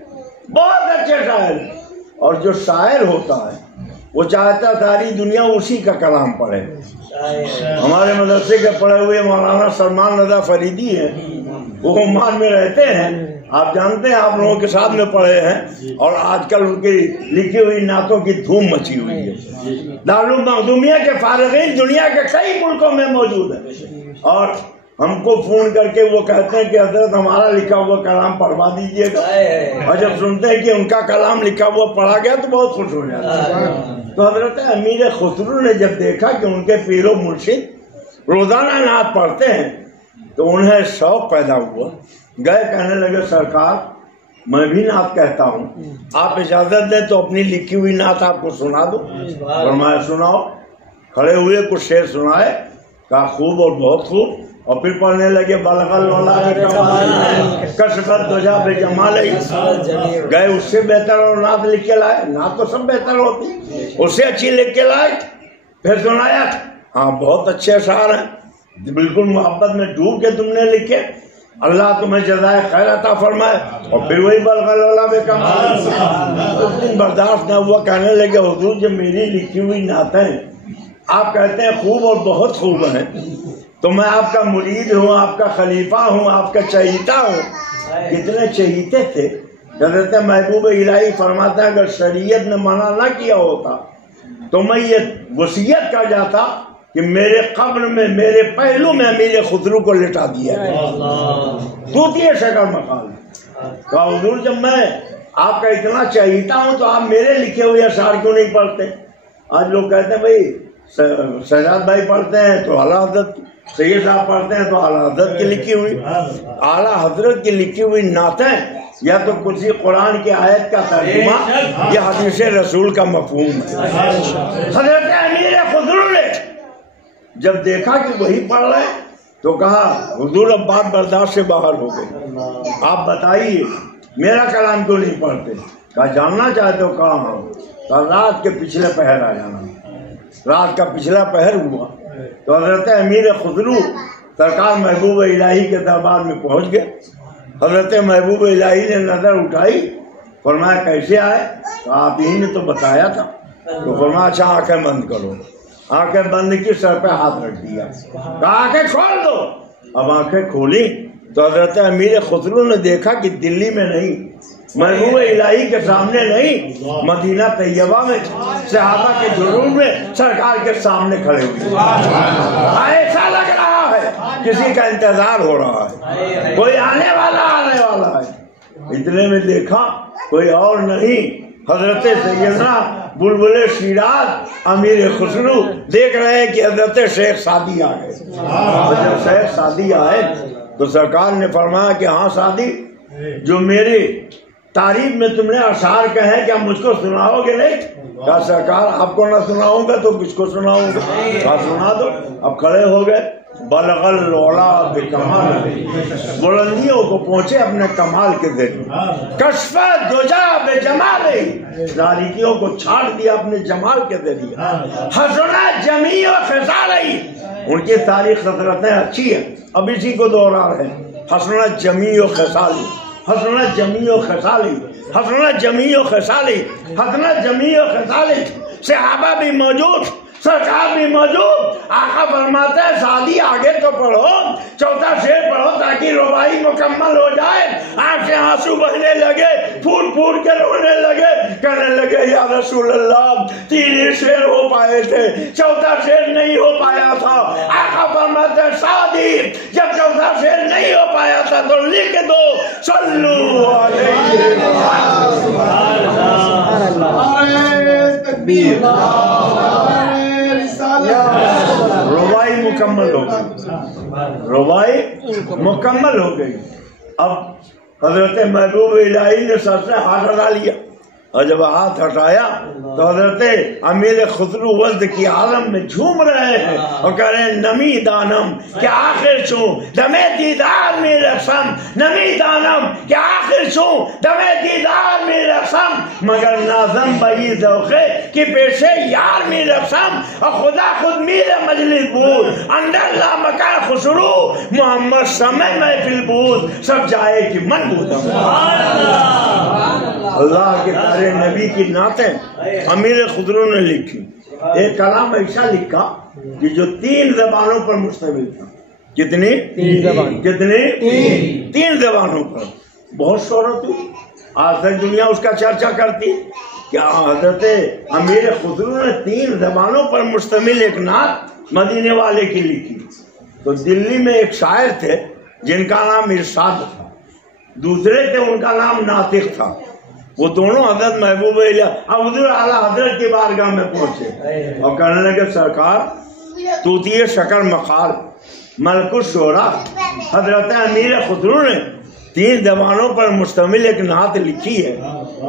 بہت اچھے شاعر ہیں. اور جو شاعر ہوتا ہے وہ چاہتا ساری دنیا اسی کا کلام پڑھے. ہمارے مدرسے کے پڑھے ہوئے مولانا سلمان رضا فریدی ہیں, وہ عمان میں رہتے ہیں. آپ جانتے ہیں, آپ لوگوں کے ساتھ میں پڑھے ہیں, اور آج کل ان کی لکھی ہوئی نعتوں کی دھوم مچی ہوئی ہے. دارالمخدومیہ کے فارغین دنیا کے کئی ملکوں میں موجود ہیں, اور ہم کو فون کر کے وہ کہتے ہیں کہ حضرت ہمارا لکھا ہوا کلام پڑھوا دیجیے گا. اور جب سنتے ہیں کہ ان کا کلام لکھا ہوا پڑھا گیا تو بہت خوش ہو جاتے ہیں. تو حضرت امیر خسرو نے جب دیکھا کہ ان کے پیر و مرشد روزانہ نعت پڑھتے ہیں تو انہیں شوق پیدا ہوا. گئے, کہنے لگے سرکار میں بھی نعت کہتا ہوں, آپ اجازت دیں تو اپنی لکھی ہوئی نعت آپ کو سنا دو. فرمایا سناؤ. کھڑے ہوئے, کچھ شعر سنائے, کہا خوب اور بہت خوب. اور پھر پڑھنے لگے بلغ العلا کشف الدجا بجمالہ. گئے, اس سے بہتر اور نعت لکھ کے لائے. نعت تو سب بہتر ہوتی, اس سے اچھی لکھ کے لائے. پھر سنایا, ہاں بہت اچھے اشعار ہیں, بالکل محبت میں ڈوب کے تم نے لکھے, اللہ تمہیں جزائے خیر عطا فرمائے. اور پھر وہی بلغ العلا بکمال. اس دن برداشت نہ ہوا, کہنے لگے حضور جب میری لکھی ہوئی نعتیں آپ کہتے ہیں خوب اور بہت خوب ہیں, تو میں آپ کا مرید ہوں, آپ کا خلیفہ ہوں, آپ کا چہیتا ہوں. کتنے چہیتے تھے. حضرت محبوب الہی فرماتا ہے اگر شریعت نے منع نہ کیا ہوتا تو میں یہ وصیت کر جاتا کہ میرے قبر میں, میرے پہلو میں امیر خسرو کو لٹا دیا طوطی شکر مقام. تو حضور جب میں آپ کا اتنا چہیتا ہوں تو آپ میرے لکھے ہوئے اشعار کیوں نہیں پڑھتے؟ آج لوگ کہتے ہیں بھائی شہزاد بھائی پڑھتے ہیں تو اعلیٰ حضرت, سید صاحب پڑھتے ہیں تو اعلیٰ حضرت کی لکھی ہوئی. اعلیٰ حضرت کی لکھی ہوئی نعتیں یا تو کسی قرآن کی آیت کا ترجمہ یا حدیث رسول کا مفہوم ہے. حضرت امیر خسرو نے جب دیکھا کہ وہی پڑھ رہے تو کہا حضور اب بات برداشت سے باہر ہو گئی, آپ بتائیے میرا کلام کیوں نہیں پڑھتے؟ کہا جاننا چاہتے ہو؟ کہا ہاں. کہا رات کے پچھلے پہر آ جانا. رات کا پچھلا پہر ہوا تو حضرت امیر خسرو سرکار محبوب الہی کے دربار میں پہنچ گئے. حضرت محبوب الہی نے نظر اٹھائی, فرمایا کیسے آئے؟ تو آپ ہی نے تو بتایا تھا. تو فرمایا اچھا آنکھیں بند کرو. آنکھیں بند کی, سر پہ ہاتھ رکھ دیا, کہا آنکھیں کھول دو. اب آنکھیں کھولی تو حضرت امیر خسرو نے دیکھا کہ دلی میں نہیں, محبوب الہی کے سامنے نہیں, مدینہ طیبہ میں صحابہ کے جنون میں سرکار کے سامنے کھڑے ہوئے. ایسا لگ رہا ہے کسی کا انتظار ہو رہا ہے, کوئی آنے والا ہے. اتنے میں دیکھا کوئی اور نہیں, حضرت سیدنا بلبل شیراز امیر خسرو دیکھ رہے ہیں کہ حضرت شیخ سعدی آ گئے. جب شیخ سعدی آئے تو سرکار نے فرمایا کہ ہاں سعدی, جو میری تعریف میں تم نے اشعار کہے کیا مجھ کو سناؤ گے؟ نہیں. کہا سرکار آپ کو نہ سناؤں گا تو کس کو سناؤں گا؟ کہا سنا دو. اب کھڑے ہو گئے, بلغ العلا بکمال, بلندیوں کو پہنچے اپنے کمال کے ذریعے. کشف الدجا بجمالہ, تاریکیوں کو چھاڑ دیا اپنے جمال کے ذریعے. حسن جمیع خصالہ, ان کی تاریخ حضرتیں اچھی ہیں, اب اسی کو دوہرا رہے ہیں. حسن جمیع خصالہ, حسن جمیع خصالہ, حسن جمیع خصالہ, حسن جمیع خصالہ. صحابہ بھی موجود, سرکار بھی موجود. آقا فرماتے ہیں سعدی آگے تو پڑھو, چوتھا شعر پڑھو تاکہ ربائی مکمل ہو جائے. آنکھیں آنسو بہنے لگے, پھول پھول کے رونے لگے, کہنے لگے یا رسول اللہ 3 شعر ہو پائے تھے, چوتھا شعر نہیں ہو پایا تھا. آقا فرماتے ہیں سعدی جب چوتھا شعر نہیں ہو پایا تھا تو لکھ دو صلو علیہ تکبیر. مکمل ہو گئی، ربائی مکمل ہو گئی۔ اب حضرت محبوب الہی نے سر سے ہاتھ ہٹا لیا، اور جب ہاتھ ہٹایا تو حضرت امیر خسرو وزد کی عالم میں جھوم رہے ہیں اور کہہ رہے ہیں نمی دانم کہ آخر چوں دمے دیدار میں رسم، نمی دانم کہ آخر چوں دمے دیدار میں رسم، مگر نازم بہی ذوقے کہ پیشے یار میں رسم، اور خدا خود میر مجلس بود اندر لا مکان خسرو، محمد سمے محفل بود سب جائے کہ من بودم۔ اللہ کے پیارے نبی کی نعتیں امیر خسرو نے لکھی۔ ایک کلام ایسا لکھا کہ جو 3 زبانوں پر مشتمل تھا۔ کتنی؟ 3 زبان۔ کتنی؟ 3 زبانوں پر۔ بہت شہرت ہوئی، آج تک دنیا اس کا چرچا کرتی کہ حضرت امیر خسرو نے 3 زبانوں پر مشتمل ایک نعت مدینے والے کی لکھی۔ تو دلی میں ایک شاعر تھے جن کا نام ارشاد تھا، دوسرے تھے ان کا نام ناطق تھا۔ وہ دونوں حضرت محبوب اب حضور اعلیٰ حضرت کی بارگاہ میں پہنچے اور کہنے لگے سرکار توتیہ شکر مقال ملک الشعراء حضرت امیر خسرو نے 3 زبانوں پر مشتمل ایک نعت لکھی ہے،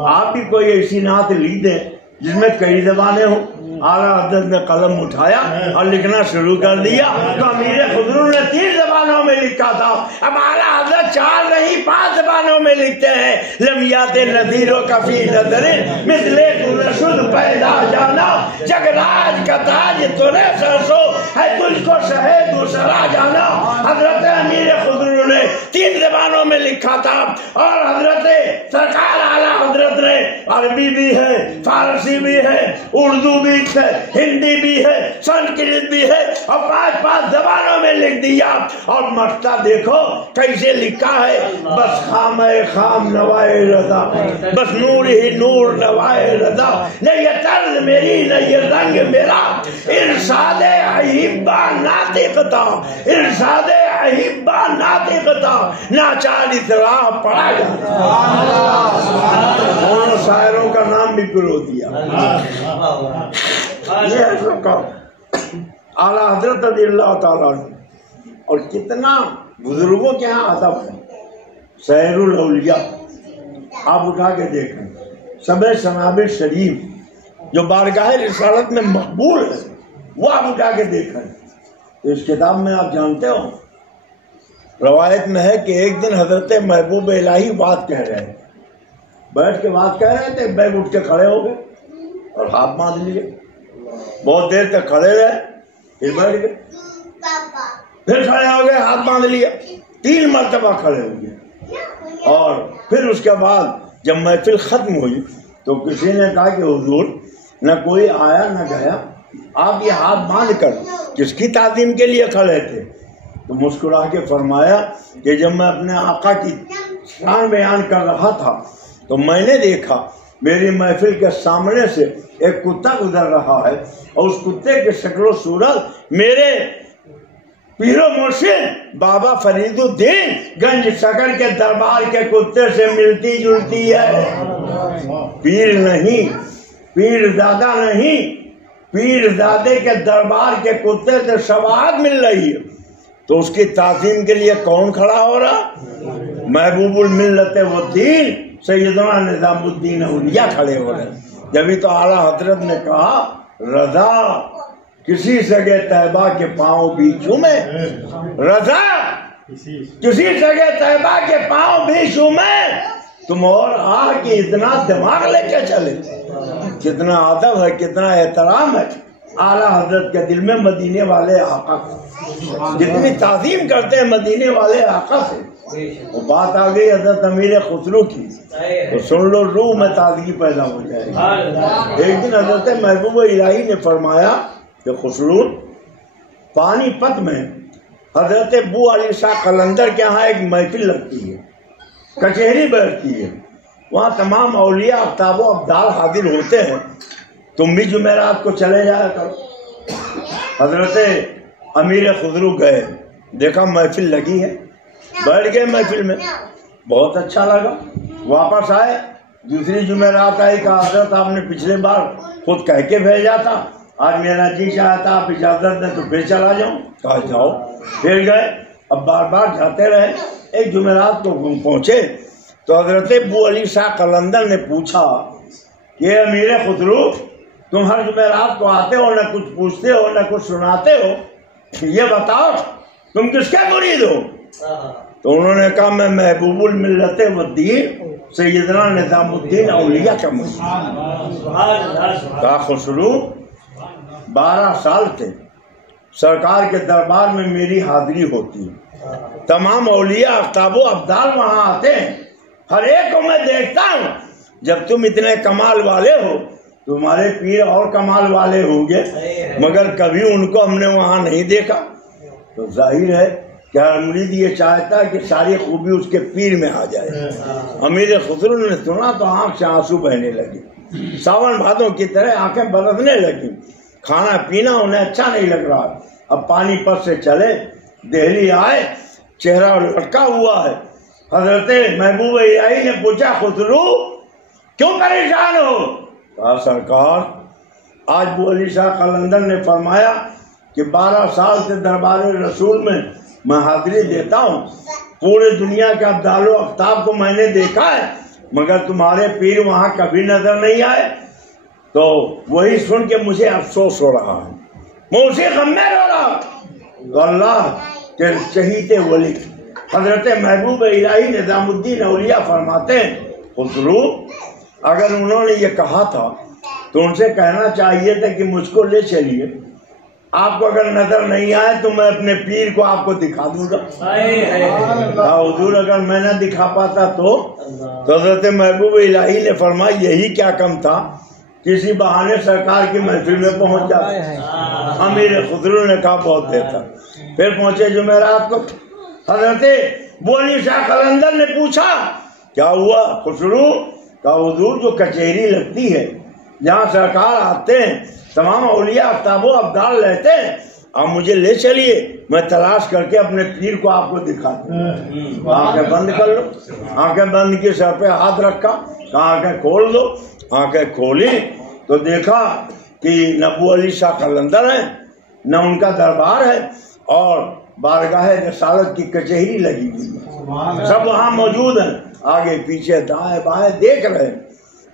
آپ بھی کوئی ایسی نعت لکھ دیں جس میں کئی زبانیں ہوں۔ اعلیٰ حضرت نے قلم اٹھایا اور لکھنا شروع کر دیا۔ تو امیر خسرو نے 3 زبانوں میں لکھا تھا، اب اعلیٰ حضرت 4 نہیں 5 زبانوں میں لکھتے ہیں۔ لمیات نذیر و کفی نظر مثلے تو رشد پیدا جانا، جگراج کا تاج تورے سرسو ہے تجھ کو شہے دوسرا جانا۔ حضرت امیر خسرو نے 3 زبانوں میں لکھا تھا، اور حضرت سرکار اعلیٰ حضرت نے عربی بھی ہے، فارسی بھی ہے، اردو بھی ہے، ہندی بھی ہے، سنسکرت بھی ہے، اور 5 زبانوں میں لکھ دیا۔ اور مٹتا دیکھو کیسے لکھا ہے، بس خام خام نوائے رضا، بس نور ہی نور نوائے رضا، نہ یہ طرز میری نہ یہ رنگ میرا، ارشاد احبا ناطق تھا، ارشاد احبا ناطق تھا، ناچار اطلاع پڑھا جاتا۔ دونوں شاعروں کا نام بھی پرو دیا۔ اعلیٰ حضرت رضی اللہ تعالیٰ عنہ، اور کتنا بزرگوں کے ہاں ادب ہے۔ سیر الاولیاء آپ اٹھا کے دیکھیں، سب سنابل شریف جو بارگاہ رسالت میں مقبول ہے وہ آپ اٹھا کے دیکھیں۔ تو اس کتاب میں آپ جانتے ہو روایت میں ہے کہ ایک دن حضرت محبوب الہی بات کہہ رہے ہیں، بیٹھ کے بات کہہ رہے تھے، بیگ اٹھ کے کھڑے ہو گئے اور ہاتھ باندھ لیے، بہت دیر تک کھڑے رہے، پھر بیٹھ گئے، پھر کھڑے ہو گئے، ہاتھ باندھ لیا، 3 مرتبہ کھڑے ہو گئے۔ اور پھر اس کے بعد جب محفل ختم ہوئی تو کسی نے کہا کہ حضور نہ کوئی آیا نہ گیا، آپ یہ ہاتھ باندھ کر کس کی تعظیم کے لیے کھڑے تھے؟ تو مسکرا کے فرمایا کہ جب میں اپنے آقا کی شان بیان کر رہا تھا تو میں نے دیکھا میری محفل کے سامنے سے ایک کتا گزر رہا ہے، اور اس کتے کی شکل و صورت میرے پیر و مرشد بابا فرید الدین گنج شکر کے دربار کے کتے سے ملتی جلتی ہے۔ پیر نہیں، پیر زادہ نہیں، پیر زادے کے دربار کے کتے سے شفاعت مل رہی ہے، تو اس کی تعظیم کے لیے کون کھڑا ہو رہا؟ محبوب الملت والدین سیدنا نظام الدین اولیاء کھڑے ہو رہے۔ جبھی تو اعلیٰ حضرت نے کہا رضا کسی سگے طیبہ کے پاؤں بھی چومے، رضا کسی سگے طیبہ کے پاؤں بھی چومے، تم اور کہ اتنا دماغ لے کے چلے، کتنا ادب ہے، کتنا احترام ہے اعلیٰ حضرت کے دل میں مدینے والے آقا، جتنی تعظیم کرتے ہیں مدینے والے آقا سے۔ وہ بات آ گئی حضرت امیر خسرو کی، تو سن لو، روح میں تازگی پیدا ہو جائے گی۔ ایک دن حضرت محبوب الہی نے فرمایا کہ خسرو پانی پت میں حضرت بو علی شاہ قلندر کے ہاں ایک محفل لگتی ہے، کچہری بیٹھتی ہے، وہاں تمام اولیاء اقطاب و ابدال حاضر ہوتے ہیں، تم بھی جمعرات کو چلے جایا کرو۔ حضرت امیر خسرو گئے، دیکھا محفل لگی ہے، بیٹھ گئے محفل میں، بہت اچھا لگا، واپس آئے، دوسری جمعرات آئی، کہا حضرت آپ نے پچھلے بار خود کہہ کے بھیجا تھا آج میرا جی چاہا تھا آپ اجازت دیں تو پھر چلا جاؤں. کہا جاؤ. پھر گئے. اب بار بار جاتے رہے. ایک جمعرات کو پہنچے تو حضرت ابو علی شاہ قلندر نے پوچھا کہ امیر خسرو تم ہر جمعرات کو آتے ہو, نہ کچھ پوچھتے ہو نہ کچھ سناتے ہو, یہ بتاؤ تم کس کے مرید ہو؟ تو انہوں نے کہا میں محبوب الملت والدین سیدنا نظام الدین اولیاء کا مرید. کہا خسرو 12 سال تھے سرکار کے دربار میں میری حاضری ہوتی ہے, تمام اولیاء افتاب و ابدال وہاں آتے ہیں, ہر ایک کو میں دیکھتا ہوں. جب تم اتنے کمال والے ہو تمہارے پیر اور کمال والے ہوں گے, مگر کبھی ان کو ہم نے وہاں نہیں دیکھا. تو ظاہر ہے کہ ہر مرید یہ چاہتا ہے کہ ساری خوبی اس کے پیر میں آ جائے. امیر خسرو نے سنا تو آنکھ سے آنسو بہنے لگے, ساون بھادوں کی طرح آنکھیں برسنے لگی. کھانا پینا انہیں اچھا نہیں لگ رہا. اب پانی پت سے چلے, دہلی آئے, چہرہ لٹکا ہوا ہے. حضرت محبوب الہی نے پوچھا خسرو کیوں پریشان ہو؟ کہا سرکار آج ابو علی شاہ قلندر نے فرمایا کہ 12 سال سے دربار رسول میں حاضری دیتا ہوں, پورے دنیا کے ابدال و افتاب کو میں نے دیکھا ہے, مگر تمہارے پیر وہاں کبھی نظر نہیں آئے. تو وہی سن کے مجھے افسوس ہو رہا ہے, میں اسی غم میں رو رہا. تو اللہ کے چہیتے ولی حضرت محبوب الہی نظام الدین اولیاء فرماتے ہیں خسرو اگر انہوں نے یہ کہا تھا تو ان سے کہنا چاہیے تھا کہ مجھ کو لے چلیے, آپ کو اگر نظر نہیں آئے تو میں اپنے پیر کو آپ کو دکھا دوں گا. حضور اگر میں نہ دکھا پاتا تو حضرت محبوب الہی نے فرمایا یہی کیا کم تھا, کسی بہانے سرکار کی محفل میں پہنچ جاتا. امیر خسرو نے کہا بہت بہتر. پھر پہنچے جمعرات کو. حضرت ابو علی شاہ قلندر نے پوچھا کیا ہوا خسرو؟ کہا حضور جو کچہری لگتی ہے جہاں سرکار آتے ہیں تمام اولیاء افتاب و ابدال رہتے ہیں, آپ مجھے لے چلیے, میں تلاش کر کے اپنے پیر کو آپ کو دکھاتا ہوں. آنکھیں بند کر لو. آنکھیں بند کی, سر پہ ہاتھ رکھا, آنکھیں کھول دو. آنکھیں کھولی تو دیکھا کہ نہ ابو علی شاہ قلندر ہیں نہ ان کا دربار ہے, اور بارگاہ رسالت کی کچہری لگی ہوئی ہے, سب وہاں موجود ہیں. آگے پیچھے دائیں بائیں دیکھ رہے,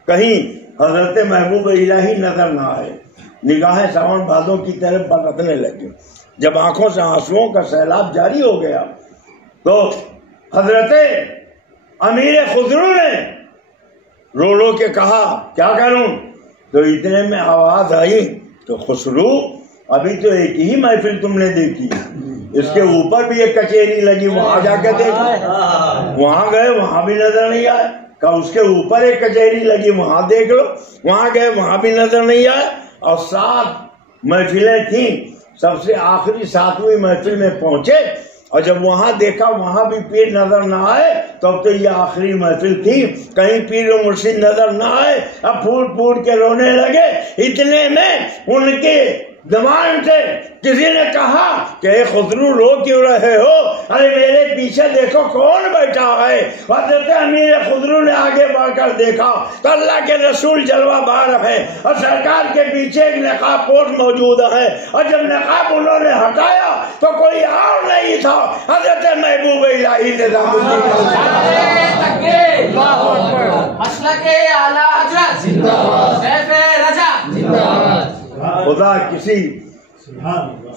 کہیں حضرت محبوب الہی نظر نہ آئے. نگاہیں ساون بھادوں کی طرف برسنے لگی. جب آنکھوں سے آنسوؤں کا سیلاب جاری ہو گیا تو حضرت امیر خسرو نے رو رو کے کہا کیا کروں؟ تو اتنے میں آواز آئی تو خسرو ابھی تو ایک ہی محفل تم نے دیکھی, اس کے اوپر بھی ایک کچہری لگی, وہاں جا کے دیکھو. وہاں گئے وہاں بھی نظر نہیں آئے. کہا اس کے اوپر ایک کچہری لگی, وہاں دیکھ لو. وہاں گئے وہاں بھی نظر نہیں آئے. اور 7 محفلیں تھیں, سب سے آخری 7ویں محفل میں پہنچے, اور جب وہاں دیکھا وہاں بھی پیر نظر نہ آئے تو اب تو یہ آخری محفل تھی, کہیں پیر و مرشد نظر نہ آئے. اب پھوٹ پھوٹ کے رونے لگے. اتنے میں ان کے زبان سے کسی نے کہا کہ اے خسرو رو کیوں رہے ہو؟ ارے میرے پیچھے دیکھو کون بیٹھا ہے. حضرت امیر خسرو نے آگے بڑھ کر دیکھا تو اللہ کے رسول جلوہ بار ہے, اور سرکار کے پیچھے ایک نقاب پوش موجود ہے, اور جب نقاب انہوں نے ہٹایا تو کوئی اور نہیں تھا, حضرت محبوب الہی نظام الدین. خدا کسی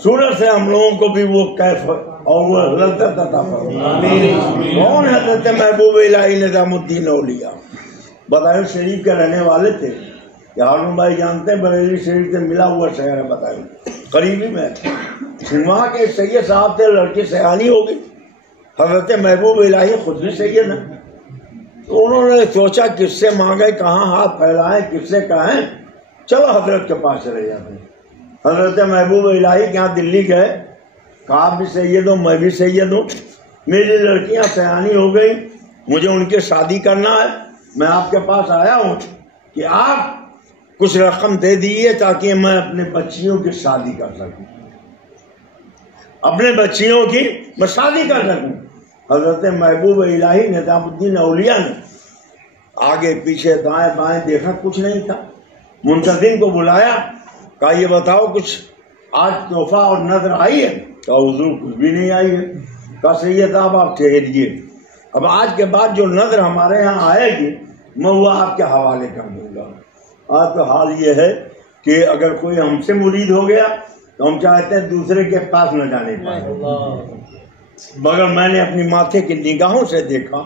صورت سے ہم لوگوں کو بھی وہ کیف اور وہ لذت عطا فرمائے. کون ہے حضرت محبوب الہی نظام الدین اولیاء؟ بدایوں شریف کے رہنے والے تھے. ہارون بھائی جانتے ہیں بریلی شریف سے ملا ہوا شہر ہے بدایوں, قریبی میں. وہاں کے سید صاحب تھے, لڑکی سیانی ہو گئی. حضرت محبوب الہی خود بھی سید ہیں. تو انہوں نے سوچا کس سے مانگے, کہاں ہاتھ پھیلائیں, کس سے کہیں, چلو حضرت کے پاس چلے جاتے ہیں. حضرت محبوب الہی کے یہاں دلی گئے, کہا آپ بھی سید ہو میں بھی سید ہوں, میری لڑکیاں سیانی ہو گئی, مجھے ان کی شادی کرنا ہے, میں آپ کے پاس آیا ہوں کہ آپ کچھ رقم دے دیجیے تاکہ میں اپنے بچیوں کی شادی کر سکوں, اپنے بچیوں کی میں شادی کر سکوں. حضرت محبوب الہی نظام الدین اولیاء نے آگے پیچھے دائیں بائیں دیکھا, کچھ نہیں تھا. منتظم کو بلایا, کہا یہ بتاؤ کچھ آج تحفہ اور نظر آئی ہے؟ کہا حضور کچھ بھی نہیں آئی ہے۔ کہا سید صاحب آپ ٹھہریے، اب آج کے بعد جو نظر ہمارے یہاں آئے گی میں وہ آپ کے حوالے کر دوں گا۔ آج تو حال یہ ہے کہ اگر کوئی ہم سے مرید ہو گیا تو ہم چاہتے ہیں دوسرے کے پاس نہ جانے پائے، مگر میں نے اپنی ماتھے کی نگاہوں سے دیکھا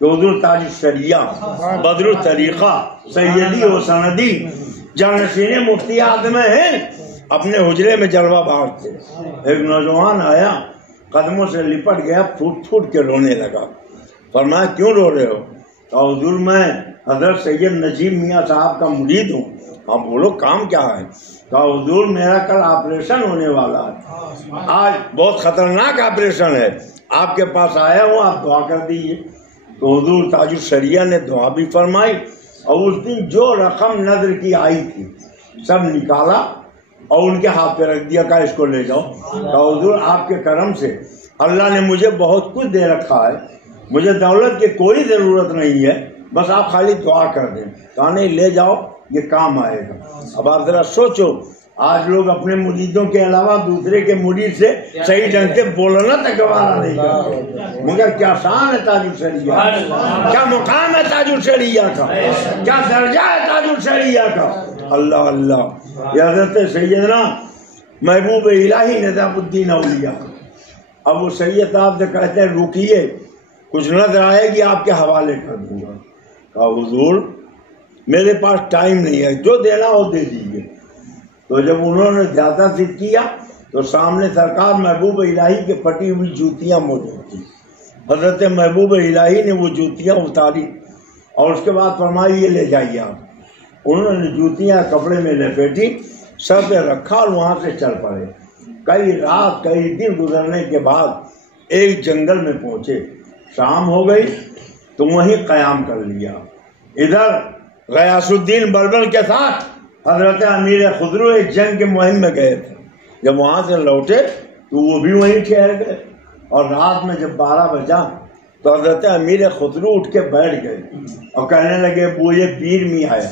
کہ حضور تاج الشریعہ بدر الطریقہ سیدی و سندی جانشین مفتی اعظم ہیں اپنے حجرے میں جلوہ بار تھے۔ ایک نوجوان آیا، قدموں سے لپٹ گیا، پھوٹ پھوٹ کے رونے لگا۔ فرمایا کیوں رو رہے ہو؟ کہا حضور میں حضرت سید نجیب میاں صاحب کا مرید ہوں۔ آپ بولو کام کیا ہے؟ کہا حضور میرا کل آپریشن ہونے والا ہے، آج بہت خطرناک آپریشن ہے، آپ کے پاس آیا ہوں، آپ دعا کر دیجیے۔ تو حضور تاج الشریعہ نے دعا بھی فرمائی، اور اس دن جو رقم نظر کی آئی تھی سب نکالا اور ان کے ہاتھ پہ رکھ دیا، کہا اس کو لے جاؤ۔ کہا حضور آپ کے کرم سے اللہ نے مجھے بہت کچھ دے رکھا ہے، مجھے دولت کی کوئی ضرورت نہیں ہے، بس آپ خالی دعا کر دیں۔ کہا نہیں لے جاؤ، یہ کام آئے گا۔ اب آپ ذرا سوچو، آج لوگ اپنے مریدوں کے علاوہ دوسرے کے مرید سے صحیح ڈھنگ سے بولنا تک گوارا نہیں کرتے، مگر کیا شان ہے تاج الشریعہ، کیا مقام ہے تاج الشریعہ کا، کیا درجہ ہے تاج الشریعہ کا۔ اللہ اللہ، یہ حضرت سیدنا محبوب الہی نظام الدین اولیاء۔ اب وہ سید صاحب سے کہتے ہیں رکیے، کچھ نظر آئے گی آپ کے حوالے کر دوں گا۔ کہا حضور میرے پاس ٹائم نہیں ہے، جو دینا ہو دے دیجیے۔ تو جب انہوں نے زیادہ ضد کیا تو سامنے سرکار محبوب الہی کے پھٹی ہوئی جوتیاں موجود تھیں۔ حضرت محبوب الہی نے وہ جوتیاں اتاری اور اس کے بعد فرمائی یہ لے جائیے آپ۔ انہوں نے جوتیاں کپڑے میں لپیٹی، سر پہ رکھا اور وہاں سے چل پڑے۔ کئی رات کئی دن گزرنے کے بعد ایک جنگل میں پہنچے، شام ہو گئی تو وہیں قیام کر لیا۔ ادھر غیاث الدین بلبل کے ساتھ حضرت امیر خسرو ایک جنگ کے مہم میں گئے تھے، جب وہاں سے لوٹے تو وہ بھی وہیں ٹھہر گئے، اور رات میں جب 12 بجا تو حضرت امیر خسرو اٹھ کے بیٹھ گئے اور کہنے لگے بوئے پیر میں آیا،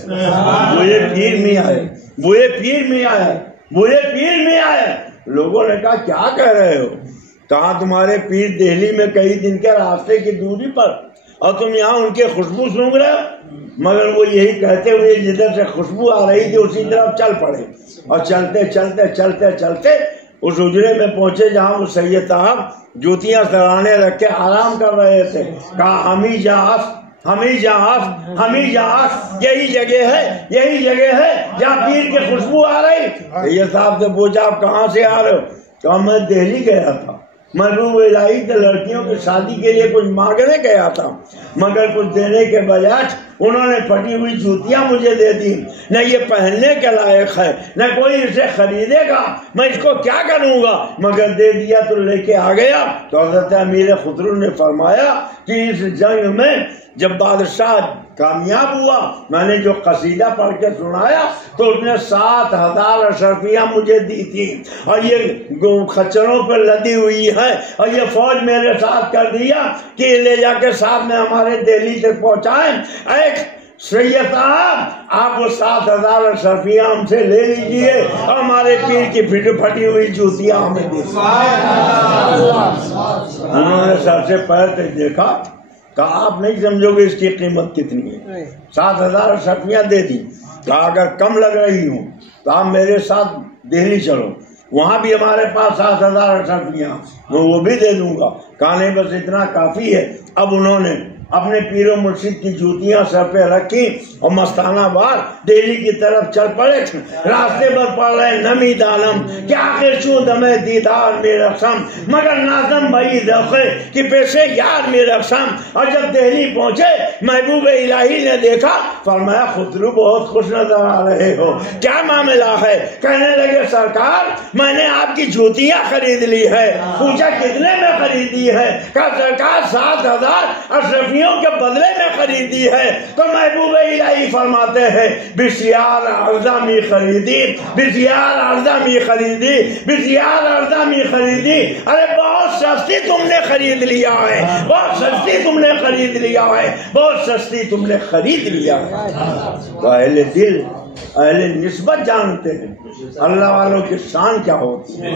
بوئے پیر میں آئے، بوئے پیر میں آیا، بوئے پیر میں آیا۔ لوگوں نے کہا کیا کہہ رہے ہو؟ کہاں تمہارے پیر دہلی میں کئی دن کے راستے کی دوری پر، اور تم یہاں ان کے خوشبو سونگ رہے ہو؟ مگر وہ یہی کہتے ہوئے جدھر سے خوشبو آ رہی تھی اسی طرف چل پڑے، اور چلتے چلتے چلتے چلتے اس حجرے میں پہنچے جہاں وہ سید صاحب جوتیاں سرانے رکھ کے آرام کر رہے تھے۔ کہا ہمیں جہاز ہمیں جہاز ہمیں جہاز، یہی جگہ ہے، یہی جگہ ہے جہاں پیر کی خوشبو آ رہی۔ سید صاحب سے پوچھا آپ کہاں سے آ رہے ہو؟ کہا میں دہلی گیا تھا، محبوب الہی سے لڑکیوں کی شادی کے لیے کچھ مانگنے گیا تھا، مگر کچھ دینے کے بجائے انہوں نے پھٹی ہوئی جوتیاں مجھے دے دی، نہ یہ پہننے کے لائق ہے نہ کوئی اسے خریدے گا، میں اس کو کیا کروں گا، مگر دے دیا تو لے کے آ گیا۔ تو حضرت امیر خسرو نے فرمایا کہ اس جنگ میں جب بادشاہ کامیاب ہوا میں نے جو قصیدہ پڑھ کے سنایا تو اس نے 7000 اشرفیاں مجھے دی تھی، اور یہ خچروں پہ لدی ہوئی ہے، اور یہ فوج میرے ساتھ کر دیا کہ لے جا کے ساتھ میں ہمارے دہلی تک پہنچائیں۔ ایک سید صاحب آپ وہ 7000 اشرفیاں ہم سے لے لیجئے اور ہمارے پیر کی پھٹی ہوئی جوتیاں ہمیں دے۔ انہوں نے سر سے پیر تک دیکھا، کہا آپ نہیں سمجھو گے اس کی قیمت کتنی ہے، 7000 اشرفیاں دے دی۔ کہا اگر کم لگ رہی ہوں تو آپ میرے ساتھ دہلی چلو، وہاں بھی ہمارے پاس 7000 اشرفیاں میں وہ بھی دے دوں گا۔ کہا نہیں بس اتنا کافی ہے۔ اب انہوں نے اپنے پیر و مرشد کی جوتیاں سر پہ رکھی اور مستانہ وار دہلی کی طرف چل پڑے۔ راستے پر پڑ رہے نمی دانم کہ آخر چوں دمے دیدار میں رقصم، مگر نازم بھائی دخے کہ پیشے یار میں رقصم۔ اور جب دہلی پہنچے محبوب الہی نے دیکھا، فرمایا خسرو بہت خوش نظر آ رہے ہو، کیا معاملہ ہے؟ کہنے لگے سرکار میں نے آپ کی جوتیاں خرید لی ہے۔ پوچھا کتنے میں خریدی ہے؟ کہا سرکار 7000 اشرفیاں کے بدلے میں خریدی ہے۔ تو محبوب الہی فرماتے ہیں بسیار ارزاں میں خریدی، بسیار ارزاں میں خریدی، بسیار ارزاں میں خریدی۔ ارے بہت سستی تم نے خرید لیا ہے، بہت سستی تم نے خرید لیا ہے، بہت سستی تم نے خرید لیا ہے۔ تو اہل دل اہل نسبت جانتے ہیں اللہ والوں کی شان کیا ہوتی ہے۔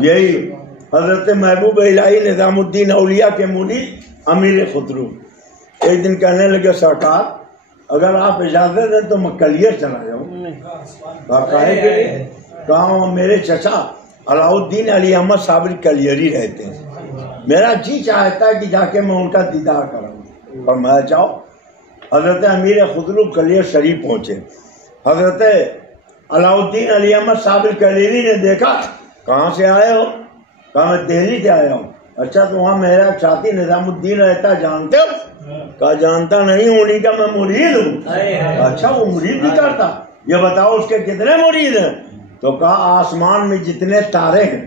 یہی حضرت محبوب الہی نظام الدین اولیاء کے مرید امیر خسرو ایک دن کہنے لگے سرکار اگر آپ اجازت دیں تو میں کلیئر چلا جاؤں۔ کہا میرے چچا علاء الدین علی احمد صابری کلیئر ہی رہتے ہیں، میرا جی چاہتا ہے کہ جا کے میں ان کا دیدار کروں۔ فرمایا جاؤ۔ حضرت امیر خسرو کلیئر شریف پہنچے، حضرت علاء الدین علی احمد صابری کلیری نے دیکھا، کہاں سے آئے ہو؟ کہا میں دہلی سے آیا ہوں۔ اچھا تو وہاں میرا ساتھی نظام الدین رہتا جانتے ہو؟ کہا جانتا نہیں ہوں، انہیں کا میں مرید ہوں۔ اچھا وہ مرید بھی کرتا؟ یہ بتاؤ اس کے کتنے مرید ہیں؟ تو کہا آسمان میں جتنے تارے ہیں،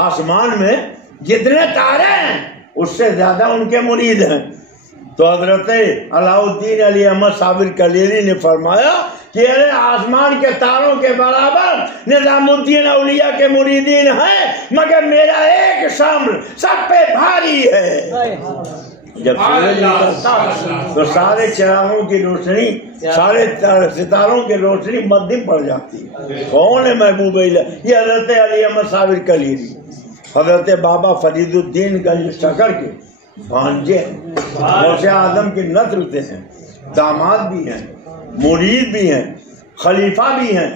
آسمان میں جتنے تارے ہیں اس سے زیادہ ان کے مرید ہیں۔ تو حضرت علاء الدین علی احمد صابر کلیری نے فرمایا کہ ارے آسمان کے تاروں کے برابر نظام الدین اولیاء کے مریدین ہیں، مگر میرا ایک شمع سب پہ بھاری ہے۔ جب سورج نکلتا تو سارے چراغوں کی روشنی، سارے ستاروں کی روشنی مدھم پڑ جاتی ہے۔ کون ہے محبوب الہی؟ یہ حضرت علی احمد صابر کلیری، حضرت بابا فرید الدین گنج شکر کے بھانجے ہیں، غوث اعظم کی نسل سے ہیں، داماد بھی ہیں، مرید بھی ہیں، خلیفہ بھی ہیں،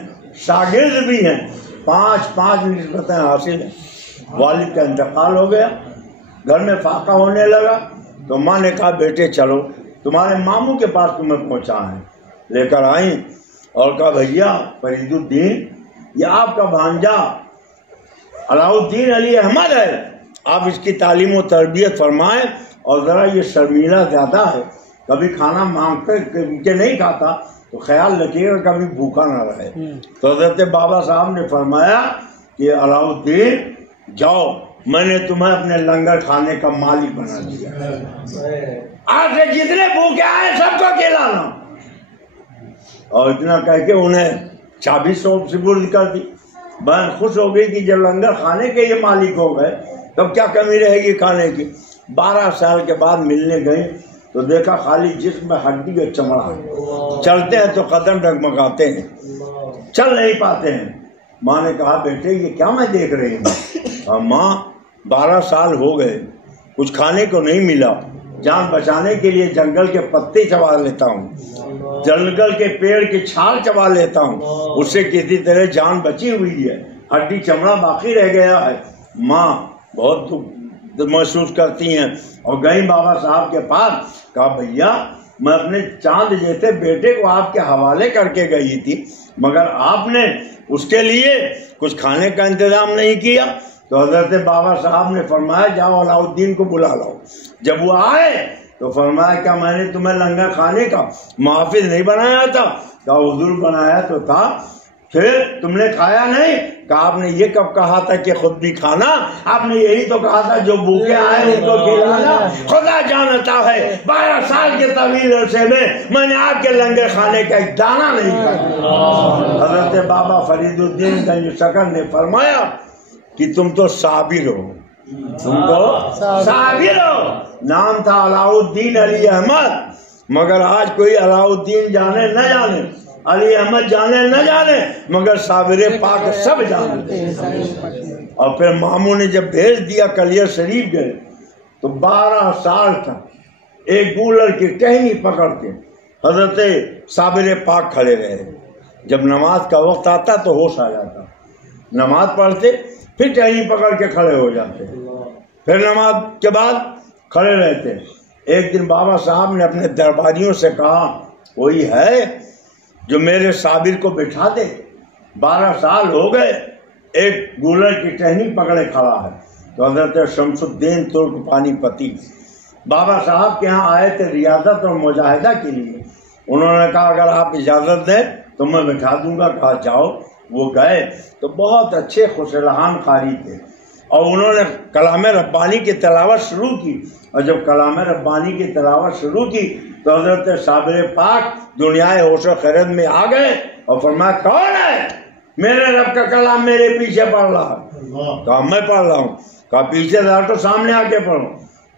شاگرد بھی ہیں، 5 نسبتیں حاصل ہیں۔ والد کا انتقال ہو گیا، گھر میں فاقہ ہونے لگا تو ماں نے کہا بیٹے چلو تمہارے ماموں کے پاس تمہیں پہنچا ہے، لے کر آئیں اور کہا بھیا فرید الدین یہ آپ کا بھانجا علاء الدین علی احمد ہے، آپ اس کی تعلیم و تربیت فرمائیں، اور ذرا یہ شرمیلا زیادہ ہے، کبھی کھانا مانگتے کہ نہیں کھاتا تو خیال رکھیے گا کبھی بھوکا نہ رہے۔ تو حضرت بابا صاحب نے فرمایا کہ علاء الدین جاؤ میں نے تمہیں اپنے لنگر کھانے کا مالک بنا دیا، آج سے جتنے بھوکے آئے سب کو کھلانا۔ اور اتنا کہہ کے انہیں چابی سپرد کر دی۔ بہن خوش ہو گئی کہ جب لنگر کھانے کے یہ مالک ہو گئے تب کیا کمی رہے گی کھانے کی۔ 12 سال کے بعد ملنے گئے تو دیکھا خالی جسم میں ہڈی اور چمڑا ہے، چلتے ہیں تو قدم ڈگمگاتے ہیں، چل نہیں پاتے ہیں۔ ماں نے کہا بیٹے یہ کیا میں دیکھ رہی ہوں؟ ماں 12 سال ہو گئے کچھ کھانے کو نہیں ملا، جان بچانے کے لیے جنگل کے پتے چبا لیتا ہوں، جنگل کے پیڑ کی چھال چبا لیتا ہوں، اس سے کسی طرح جان بچی ہوئی ہے، ہڈی چمڑا باقی رہ گیا ہے۔ ماں بہت دکھ محسوس کرتی ہیں اور گئی بابا صاحب کے پاس، کہا بھیا میں اپنے چاند جیسے بیٹے کو آپ کے حوالے کر کے گئی تھی مگر آپ نے اس کے لیے کچھ کھانے کا انتظام نہیں کیا۔ تو حضرت بابا صاحب نے فرمایا جاؤ علاء الدین کو بلا لاؤ۔ جب وہ آئے تو فرمایا کیا میں نے تمہیں لنگر کھانے کا محافظ نہیں بنایا تھا؟ کہا حضور بنایا تو تھا، پھر تم نے کھایا نہیں؟ کہا آپ نے یہ کب کہا تھا کہ خود بھی کھانا؟ آپ نے یہی تو کہا تھا جو بھوکے آئے ان کو کھلانا۔ خدا جانتا ہے 12 سال کے طویل عرصے میں نے آپ کے لنگر کھانے کا ایک دانہ نہیں کھایا۔ حضرت بابا فرید الدین گنج شکر نے فرمایا کہ تم تو صابر ہو، تم تو صابر ہو۔ نام تھا علاء الدین علی احمد، مگر آج کوئی علاء الدین جانے نہ جانے، علی احمد جانے نہ جانے، مگر صابر پاک سب جانتے۔ اور پھر ماموں نے جب بھیج دیا کلیئر شریف گئے تو 12 سال تک ایک گولر کی ٹہنی پکڑ کے حضرت صابر پاک کھڑے رہے۔ جب نماز کا وقت آتا تو ہوش آ جاتا، نماز پڑھتے پھر ٹہنی پکڑ کے کھڑے ہو جاتے، پھر نماز کے بعد کھڑے رہتے۔ ایک دن بابا صاحب نے اپنے درباریوں سے کہا کوئی ہے جو میرے صابر کو بٹھا دے؟ 12 سال ہو گئے ایک گولر کی ٹہنی پکڑے کھڑا ہے۔ تو حضرت شمس الدین ترک پانی پتی بابا صاحب کے ہاں آئے تھے ریاضت اور مجاہدہ کے لیے۔ انہوں نے کہا اگر آپ اجازت دیں تو میں بٹھا دوں گا۔ کہا جاؤ۔ وہ گئے تو بہت اچھے خوشرحان قاری تھے اور انہوں نے کلام ربانی کی تلاوت شروع کی، اور جب کلام ربانی کی تلاوت شروع کی تو حضرت صابر پاک دنیائے ہوش و خیرت میں آ گئے اور فرمایا کون ہے میرے رب کا کلام میرے پیچھے پڑھ رہا؟ کہا میں پڑھ رہا ہوں۔ کہا پیچھے ذرا تو سامنے آ کے پڑھو۔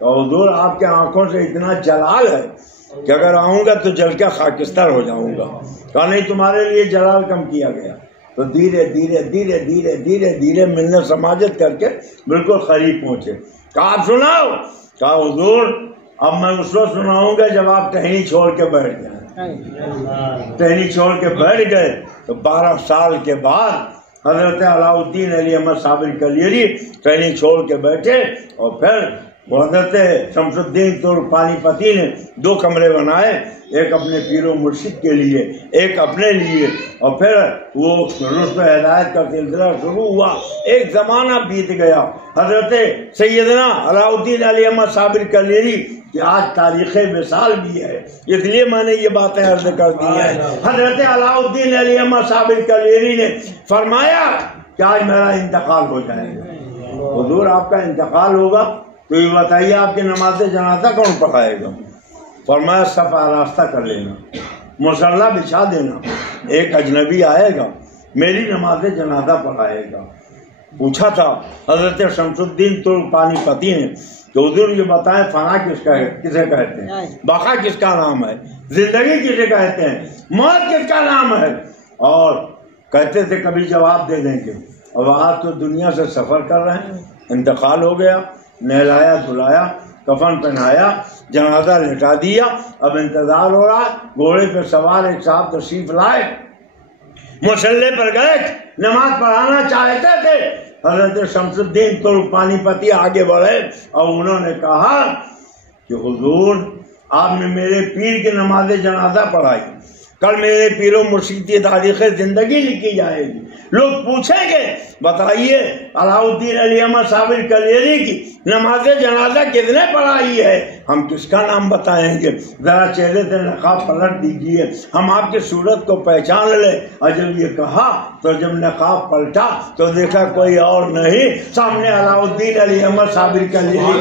تو حضور آپ کے آنکھوں سے اتنا جلال ہے کہ اگر آؤں گا تو جل کے خاکستر ہو جاؤں گا. کہا نہیں تمہارے لیے جلال کم کیا گیا. تو دھیرے دھیرے دھیرے دھیرے دھیرے دھیرے منت سماجت کر کے بالکل قریب پہنچے. کہا آپ سناؤ. کہا حضور اب میں اس وقت سناؤں گا جب آپ ٹہنی چھوڑ کے بیٹھ جائیں. ٹہنی چھوڑ کے بیٹھ گئے تو 12 سال کے بعد حضرت علاء الدین علی احمد صابر کلیری ٹہنی چھوڑ کے بیٹھے اور پھر حضرت شمس الدین ترک پانی پتی نے 2 کمرے بنائے, ایک اپنے پیر و مرشد کے لیے, ایک اپنے لیے, اور پھر وہ رشد و ہدایت کا سلسلہ شروع ہوا. ایک زمانہ بیت گیا. حضرت سیدنا علاء الدین علی احمد صابر کلیری کہ آج تاریخ وصال بھی ہے, اس لیے میں نے یہ باتیں عرض کر دی ہیں. حضرت علاء الدین علی احمد صابر کلیری نے فرمایا کہ آج میرا انتقال ہو جائے گا. حضور آپ کا انتقال ہوگا تو یہ بتائیے آپ کی نماز جنازہ کون پڑھائے گا؟ فرمایا صف آراستہ کر لینا, مصلی بچھا دینا, ایک اجنبی آئے گا میری نماز جنازہ پڑھائے گا. پوچھا تھا حضرت شمس الدین ترک پانی پتی نے کہ حضور یہ بتائیں فنا کسے کہتے ہیں, بقا کس کا نام ہے, زندگی کسے کہتے ہیں, موت کس کا نام ہے؟ اور کہتے تھے کبھی جواب دے دیں گے. اب آج تو دنیا سے سفر کر رہے ہیں, انتقال ہو گیا, نہلایا دھلایا, کفن پہنایا, جنازہ لٹا دیا, اب انتظار ہو رہا. گھوڑے پہ سوار ایک صاحب تشریف لائے, مصلی پر گئے, نماز پڑھانا چاہتے تھے. حضرت شمس الدین ترک پانی پتی آگے بڑھے اور انہوں نے کہا کہ حضور آپ نے میرے پیر کی نماز جنازہ پڑھائی, کل میرے پیر و مرشد کی تاریخ زندگی لکھی جائے گی. لوگ پوچھیں گے بتائیے علاء الدین علی احمد صابر کلیری کی نماز جنازہ کس نے پڑھائی ہے؟ ہم کس کا نام بتائیں گے؟ ذرا چہرے سے نقاب پلٹ دیجئے, ہم آپ کی صورت کو پہچان لیں. اور جب یہ کہا تو جب نقاب پلٹا تو دیکھا کوئی اور نہیں, سامنے علاء الدین علی احمد صابر کلیری.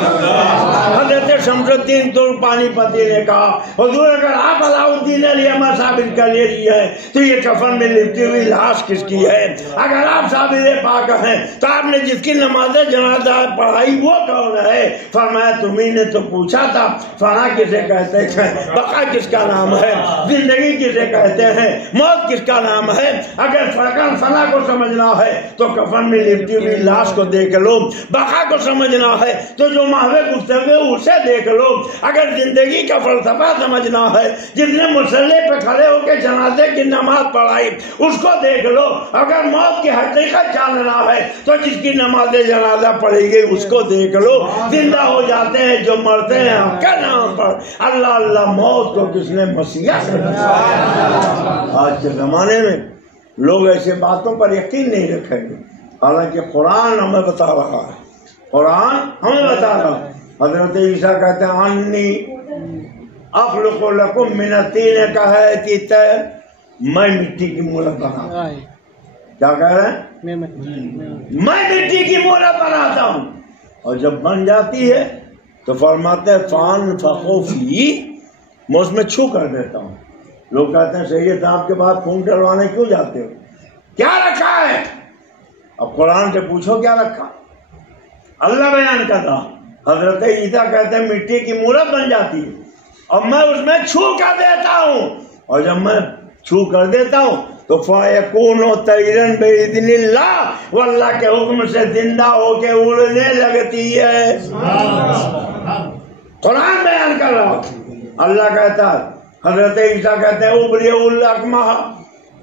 حضرت شمس الدین ترک پانی پتی نے کہا حضور اگر آپ علاء الدین علی احمد صابر کلیری ہے تو یہ کفن میں لپٹی ہوئی لاش کس کی ہے؟ اگر آپ صابر پاک ہیں تو آپ نے جس کی نماز جنازہ پڑھائی وہ کون ہے؟ فرمایا تمہیں نے تو پوچھا تھا فنا کسے کہتے ہیں, بقا کس کا نام ہے, زندگی کسے کہتے ہیں, موت کس کا نام ہے. اگر فنا کو سمجھنا ہے تو کفن میں لپٹی ہوئی لاش کو دیکھ لو, بقا کو سمجھنا ہے تو جو محو گفتگو اسے دیکھ لو. اگر زندگی کا فلسفہ سمجھنا ہے جس نے مصلی پہ کھڑے ہو کے جنازے کی نماز پڑھائی اس کو دیکھ لو. اگر موت کی حقیقت جاننا ہے تو جس کی نماز جنازہ پڑھی گئی اس کو دیکھ لو. زندہ ہو جاتے ہیں جو مرتے ہیں آپ کے نام پر. اللہ اللہ, موت کو کس نے مسیح کر. آج کے زمانے میں لوگ ایسے باتوں پر یقین نہیں رکھیں گے, حالانکہ قرآن ہمیں بتا رہا ہے, قرآن ہمیں بتا رہا ہے. حضرت عیسیٰ کہتے ہیں انی اخلق لکم من الطین کہیت میں مٹی کی مورت بنا. کیا کہہ رہے ہیں؟ میں مٹی کی مورت بناتا ہوں, اور جب بن جاتی ہے تو فرماتے ہیں فان فخوفی, میں اس میں چھو کر دیتا ہوں. لوگ کہتے ہیں سید صاحب کے بعد خون ڈلوانے کیوں جاتے ہو, کیا رکھا ہے؟ اب قرآن سے پوچھو کیا رکھا. اللہ بیان کرتا. حضرت عیسیٰ کہتے ہیں مٹی کی مورت بن جاتی ہے اور میں اس میں چھو کر دیتا ہوں, اور جب میں چھو کر دیتا ہوں تو فَيَكُونُ طَيْرًا بِإِذْنِ اللَّهِ, وہ اللہ کے حکم سے زندہ ہو کے اڑنے لگتی ہے. قرآن بیان کر رہا. اللہ کہتا ہے, حضرت عیسیٰ کہتے ہیں اُبْرِئُ الْأَكْمَحَ,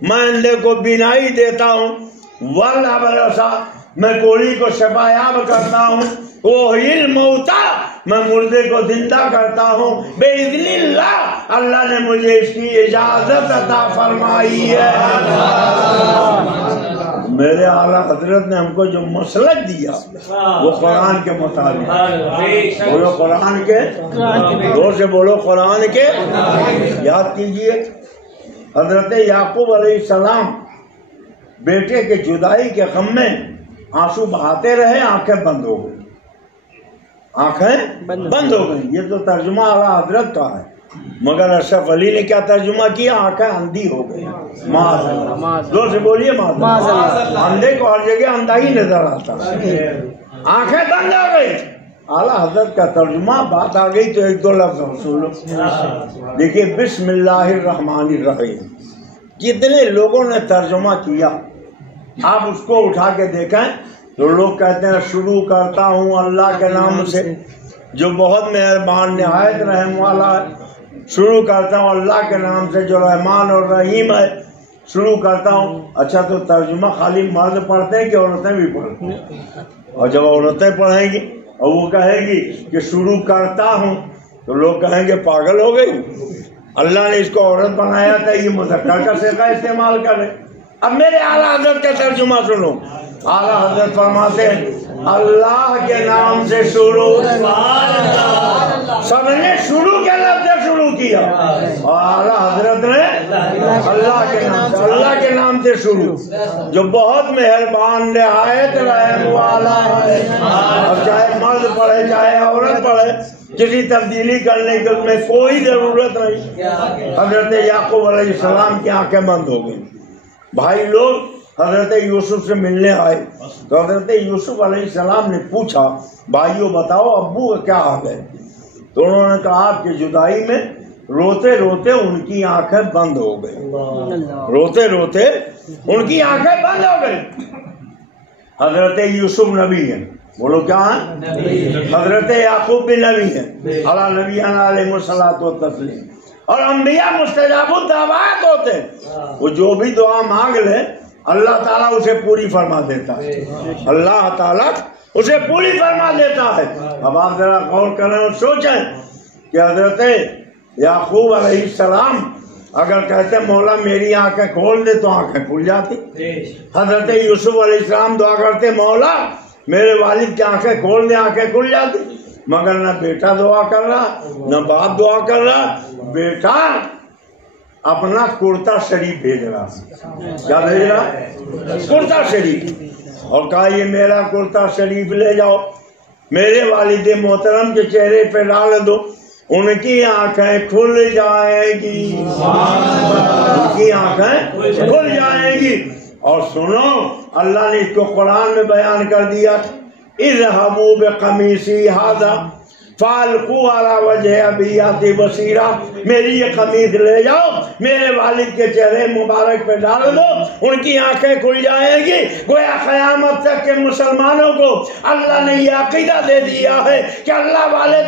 میں اندھے کو بینائی دیتا ہوں, وَالْأَبْرَصَ, میں کوڑی کو شفایاب کرتا ہوں, وَأُحْيِي الْمَوْتَى, میں مردے کو زندہ کرتا ہوں, بِإِذْنِ اللَّهِ, اللہ نے مجھے اس کی اجازت عطا فرمائی ہے. میرے اعلیٰ حضرت نے ہم کو جو مسلک دیا وہ قرآن کے مطابق. بولو قرآن کے, زور سے بولو قرآن کے. یاد کیجئے حضرت یعقوب علیہ السلام بیٹے کے جدائی کے غم میں آنسو بہاتے رہے, آنکھیں بند ہو گئی, آنکھیں بند ہو گئی. یہ تو ترجمہ اعلیٰ حضرت کا ہے, مگر اشرف علی نے کیا ترجمہ کیا, آنکھیں اندھی ہو گئی. معاذ اللہ, زور سے بولیے معاذ اللہ. اندھے کو ہر جگہ اندھا ہی نظر آتا, آنکھیں بند ہو گئی. اعلیٰ حضرت کا ترجمہ بات آ گئی تو ایک دو لفظ سن لو. دیکھیے بسم اللہ الرحمن الرحیم کتنے لوگوں نے ترجمہ کیا. آپ اس کو اٹھا کے دیکھیں تو لوگ کہتے ہیں شروع کرتا ہوں اللہ کے نام سے جو بہت مہربان نہایت رحم والا ہے. شروع کرتا ہوں اللہ کے نام سے جو رحمان اور رحیم ہے. شروع کرتا ہوں. اچھا تو ترجمہ خالی مرد پڑھتے ہیں کہ عورتیں بھی پڑھتی ہیں؟ اور جب عورتیں پڑھیں گی اور وہ کہے گی کہ شروع کرتا ہوں تو لوگ کہیں گے پاگل ہو گئی. اللہ نے اس کو عورت بنایا تھا یہ مذکر کا صیغہ استعمال کرے. اب میرے اعلیٰ حضرت کا ترجمہ سنو. اعلیٰ حضرت فرماتے ہیں اللہ کے نام سے شروع. سب نے شروع کے لفظ سے شروع کیا اور اعلیٰ حضرت نے اللہ کے نام سے شروع جو بہت مہربان نہایت رحم والا ہے. اب چاہے مرد پڑھے چاہے عورت پڑھے کسی تبدیلی کرنے کی اس میں کوئی ضرورت نہیں. حضرت یعقوب علیہ السلام کی آنکھیں بند ہو گئی. بھائی لوگ حضرت یوسف سے ملنے آئے تو حضرت یوسف علیہ السلام نے پوچھا بھائیو بتاؤ ابو کا کیا حال ہے. تو انہوں نے کہا آپ کی جدائی میں روتے روتے ان کی آنکھیں بند ہو گئی. روتے روتے ان کی آنکھیں بند ہو گئی. حضرت یوسف نبی ہیں. بولو کیا ہیں؟ حضرت یعقوب بھی نبی ہیں. علی نبینا علیہ الصلوۃ والتسلیم. اور انبیاء مستجاب الدعوات ہوتے ہیں. وہ جو بھی دعا مانگ لے اللہ تعالیٰ اسے پوری فرما دیتا ہے. اللہ تعالیٰ اسے پوری فرما دیتا ہے. اب آپ ذرا غور کریں اور سوچیں کہ حضرت یعقوب علیہ السلام اگر کہتے مولا میری آنکھیں کھول دے تو آنکھیں کھل جاتی. حضرت یوسف علیہ السلام دعا کرتے مولا میرے والد کی آنکھیں کھول دے آنکھیں کھل جاتی. مگر نہ بیٹا دعا کر رہا نہ باپ دعا کر رہا. بیٹا اپنا کرتا شریف بھیج رہا. کیا بھیج رہا؟ کرتا شریف. اور کہا یہ میرا کرتا شریف لے جاؤ میرے والد محترم کے چہرے پہ ڈال دو ان کی آنکھیں کھل جائیں گی. ان کی آنکھیں کھل جائیں گی. اور سنو اللہ نے اس کو قرآن میں بیان کر دیا اذهبوا بقمیصی ھذا فالقوا علی وجہ ابیات بصیرہ. میری یہ قمیص لے جاؤ میرے والد کے چہرے مبارک پہ ڈال دو ان کی آنکھیں کھل جائیں گی. گویا قیامت تک کے مسلمانوں کو اللہ نے یہ عقیدہ دے دیا ہے کہ اللہ والے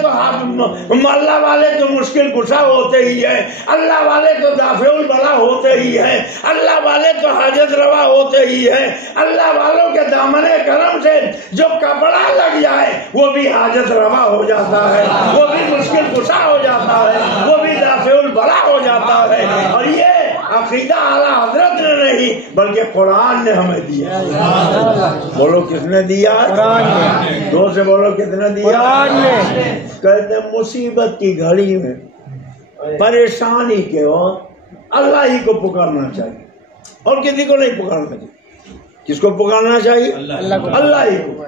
تو مشکل کشا ہوتے ہی ہیں. اللہ والے تو دافع البلا ہوتے ہی ہیں. اللہ والے تو حاجت روا ہوتے ہی ہیں. اللہ والوں کے دامن کرم سے جو کپڑا لگ جائے وہ بھی حاجت روا ہو جاتا ہے. وہ بھی مشکل کشا ہو جاتا ہے. وہ بھی دافع البلا ہو جاتا ہے. اور یہ عقیدہ اعلیٰ حضرت نے نہیں بلکہ قرآن نے ہمیں دیا. بولو کس نے دیا؟ دو سے بولو کس نے دیا؟ کہتے مصیبت کی گھڑی میں پریشانی کے وقت اللہ ہی کو پکارنا چاہیے اور کسی کو نہیں پکارنا چاہیے. کس کو پکارنا چاہیے؟ اللہ ہی کو.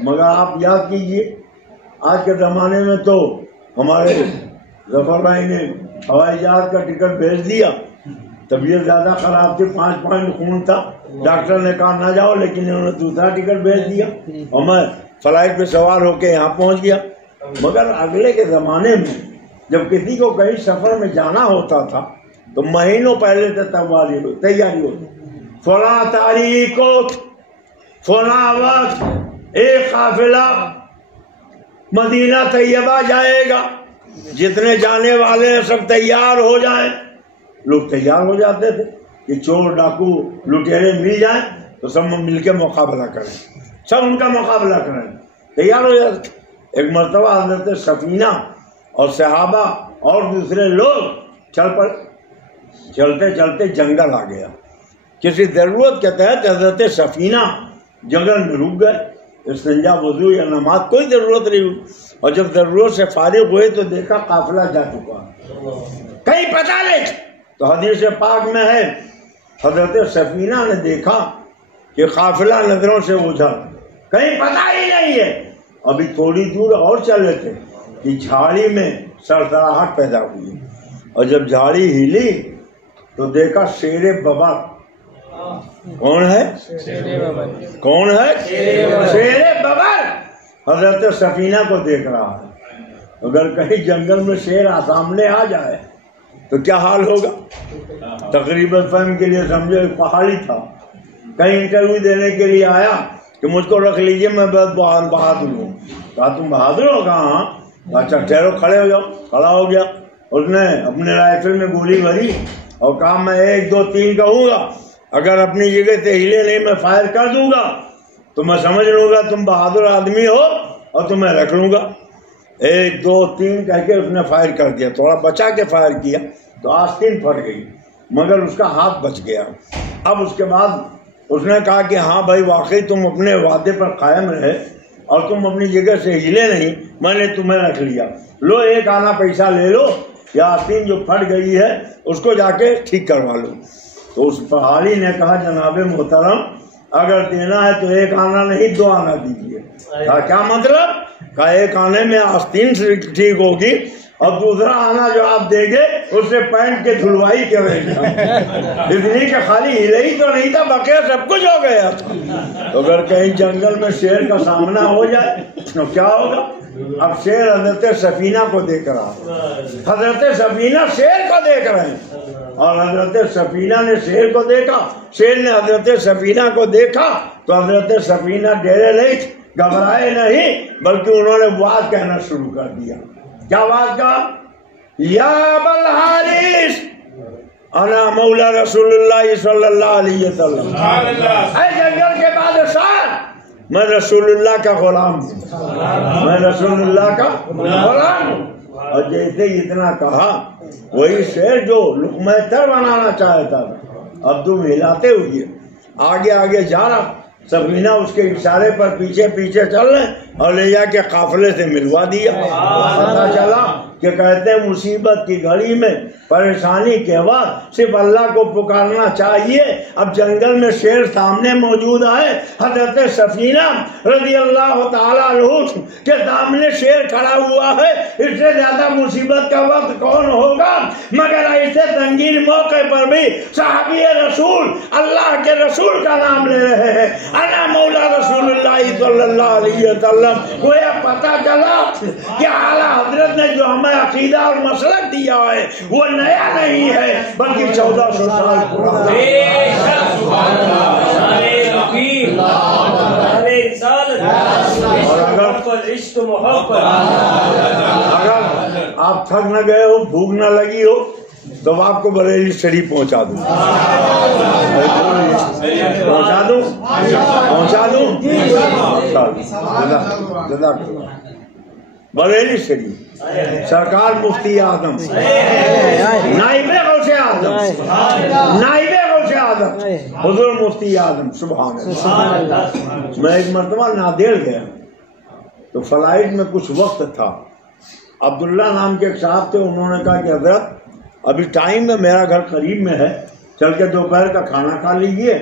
مگر آپ یاد کیجئے آج کے زمانے میں تو ہمارے ظفر بھائی نے ہوائی جہاز کا ٹکٹ بھیج دیا. طبیعت زیادہ خراب تھی 5 پوائنٹ خون تھا. ڈاکٹر نے کہا نہ جاؤ لیکن انہوں نے دوسرا ٹکٹ بھیج دیا اور میں فلائٹ پہ سوار ہو کے یہاں پہنچ گیا. مگر اگلے کے زمانے میں جب کسی کو کہیں سفر میں جانا ہوتا تھا تو مہینوں پہلے سے تیاری ہوتی. فلاں تاریخ کو فلاں وقت ایک قافلہ مدینہ طیبہ جائے گا. جتنے جانے والے ہیں سب تیار ہو جائیں. لوگ تیار ہو جاتے تھے کہ چور ڈاکو لٹیرے مل جائیں تو سب مل کے مقابلہ کریں. سب ان کا مقابلہ کریں تیار ہو جاتے. ایک مرتبہ حضرت سفینہ اور صحابہ اور دوسرے لوگ چل پڑے. چلتے چلتے جنگل آ گیا. کسی ضرورت کے تحت حضرت سفینہ جنگل میں رک گئے. استنجا وضو یا نماز کوئی ضرورت نہیں ہوئی. اور جب ضرورت سے فارغ ہوئے تو دیکھا قافلہ جا چکا کہیں پتہ نہیں. تو حدیث پاک میں ہے حضرت سفینہ نے دیکھا کہ قافلہ نظروں سے اوجھل کہیں پتہ ہی نہیں ہے. ابھی تھوڑی دور اور چلے تھے کہ جھاڑی میں سرسراہٹ پیدا ہوئی اور جب جھاڑی ہلی تو دیکھا شیر ببر. کون ہے؟ کون ہے؟ شیر ببر. حضرت سفینہ کو دیکھ رہا ہے. اگر کہیں جنگل میں شیر سامنے آ جائے تو کیا حال ہوگا؟ تقریباً فہم کے لیے سمجھو ایک پہاڑی تھا, کہیں انٹرویو دینے کے لیے آیا کہ مجھ کو رکھ لیجیے, میں بہت بہادر ہوں. کہا تم بہادر ہو؟ کہا ہاں. اچھا ٹھہرو, کھڑے ہو جاؤ. کھڑا ہو گیا. اس نے اپنے رائفل میں گولی بھری اور کہا میں 1 2 3 کہوں گا, اگر اپنی جگہ سے ہلے نہیں میں فائر کر دوں گا تو میں سمجھ لوں گا تم بہادر آدمی ہو اور تمہیں رکھ لوں گا. 1 2 3 کہہ کے اس نے فائر کر دیا. تھوڑا بچا کے فائر کیا تو آستین پھٹ گئی مگر اس کا ہاتھ بچ گیا. اب اس کے بعد اس نے کہا کہ ہاں بھائی واقعی تم اپنے وعدے پر قائم رہے اور تم اپنی جگہ سے ہلے نہیں, میں نے تمہیں رکھ لیا. لو 1 آنا پیسہ لے لو, یا آستین جو پھٹ گئی ہے اس کو جا کے ٹھیک کروا لو. تو اس پہاڑی نے کہا جناب محترم اگر دینا ہے تو 1 آنا نہیں 2 آنا دیجیے. کہا کیا مطلب؟ کہا 1 آنے میں آستین سے ٹھیک ہوگی اور دوسرا آنا جو آپ دیں گے اس سے پینٹ کے دھلوائی کرے گا. اس لیے کہ خالی ہلے ہی تو نہیں تھا, بقیہ سب کچھ ہو گیا تھا. تو اگر کہیں جنگل میں شیر کا سامنا ہو جائے تو کیا ہوگا؟ اب شیر حضرت سفینہ کو دیکھ رہا, حضرت سفینہ شیر کو دیکھ رہے ہیں اور حضرت سفینہ نے شیر کو دیکھا, شیر نے حضرت سفینہ کو دیکھا تو حضرت سفینہ ڈرے نہیں, گھبرائے نہیں, بلکہ انہوں نے بات کہنا شروع کر دیا. کیا بات کہا؟ یا ابل حارث انا مولا رسول اللہ صلی اللہ علیہ وسلم, اے جنگل کے بادشاہ میں رسول اللہ کا غلام ہوں, میں رسول اللہ کا غلام ہوں. اور جیسے اتنا کہا وہی شیر جو لقمہ تر بنانا چاہتا تھا اب تم ہلاتے ہوئے آگے آگے جا رہا. سفینہ اس کے اشارے پر پیچھے پیچھے چل رہے اور لے جا کے قافلے سے ملوا دیا. پتا چلا کہ کہتے ہیں مصیبت کی گھڑی میں پریشانی کے بعد صرف اللہ کو پکارنا چاہیے. اب جنگل میں شیر سامنے موجود ہے, حضرت سفینہ رضی اللہ تعالیٰ عنہ کے سامنے شیر کھڑا ہوا ہے. اس سے زیادہ مصیبت کا وقت کون ہوگا مگر ایسے سنگین موقع پر بھی صحابی رسول اللہ کے رسول کا نام لے رہے ہیں. انا مولا رسول اللہ صلی اللہ علیہ وسلم. گویا پتا چلا کہ اعلیٰ حضرت نے جو ہمیں عقیدہ اور مسلک دیا ہے وہ نیا نہیں ہے بلکہ 1400 سال پرانا. اور اگر آپ تھک نہ گئے ہو, بھوک نہ لگی ہو تو آپ کو بریلی شریف پہنچا دوں, پہنچا دوں. بریلی شریف سرکار مفتی اعظم نائب غوث اعظم حضور مفتی اعظم سبحان اللہ. میں ایک مرتبہ نادیڑ گیا تو فلائٹ میں کچھ وقت تھا. عبداللہ نام کے ایک صاحب تھے, انہوں نے کہا کہ حضرت ابھی ٹائم ہے, میرا گھر قریب میں ہے, چل کے دوپہر کا کھانا کھا لیجیے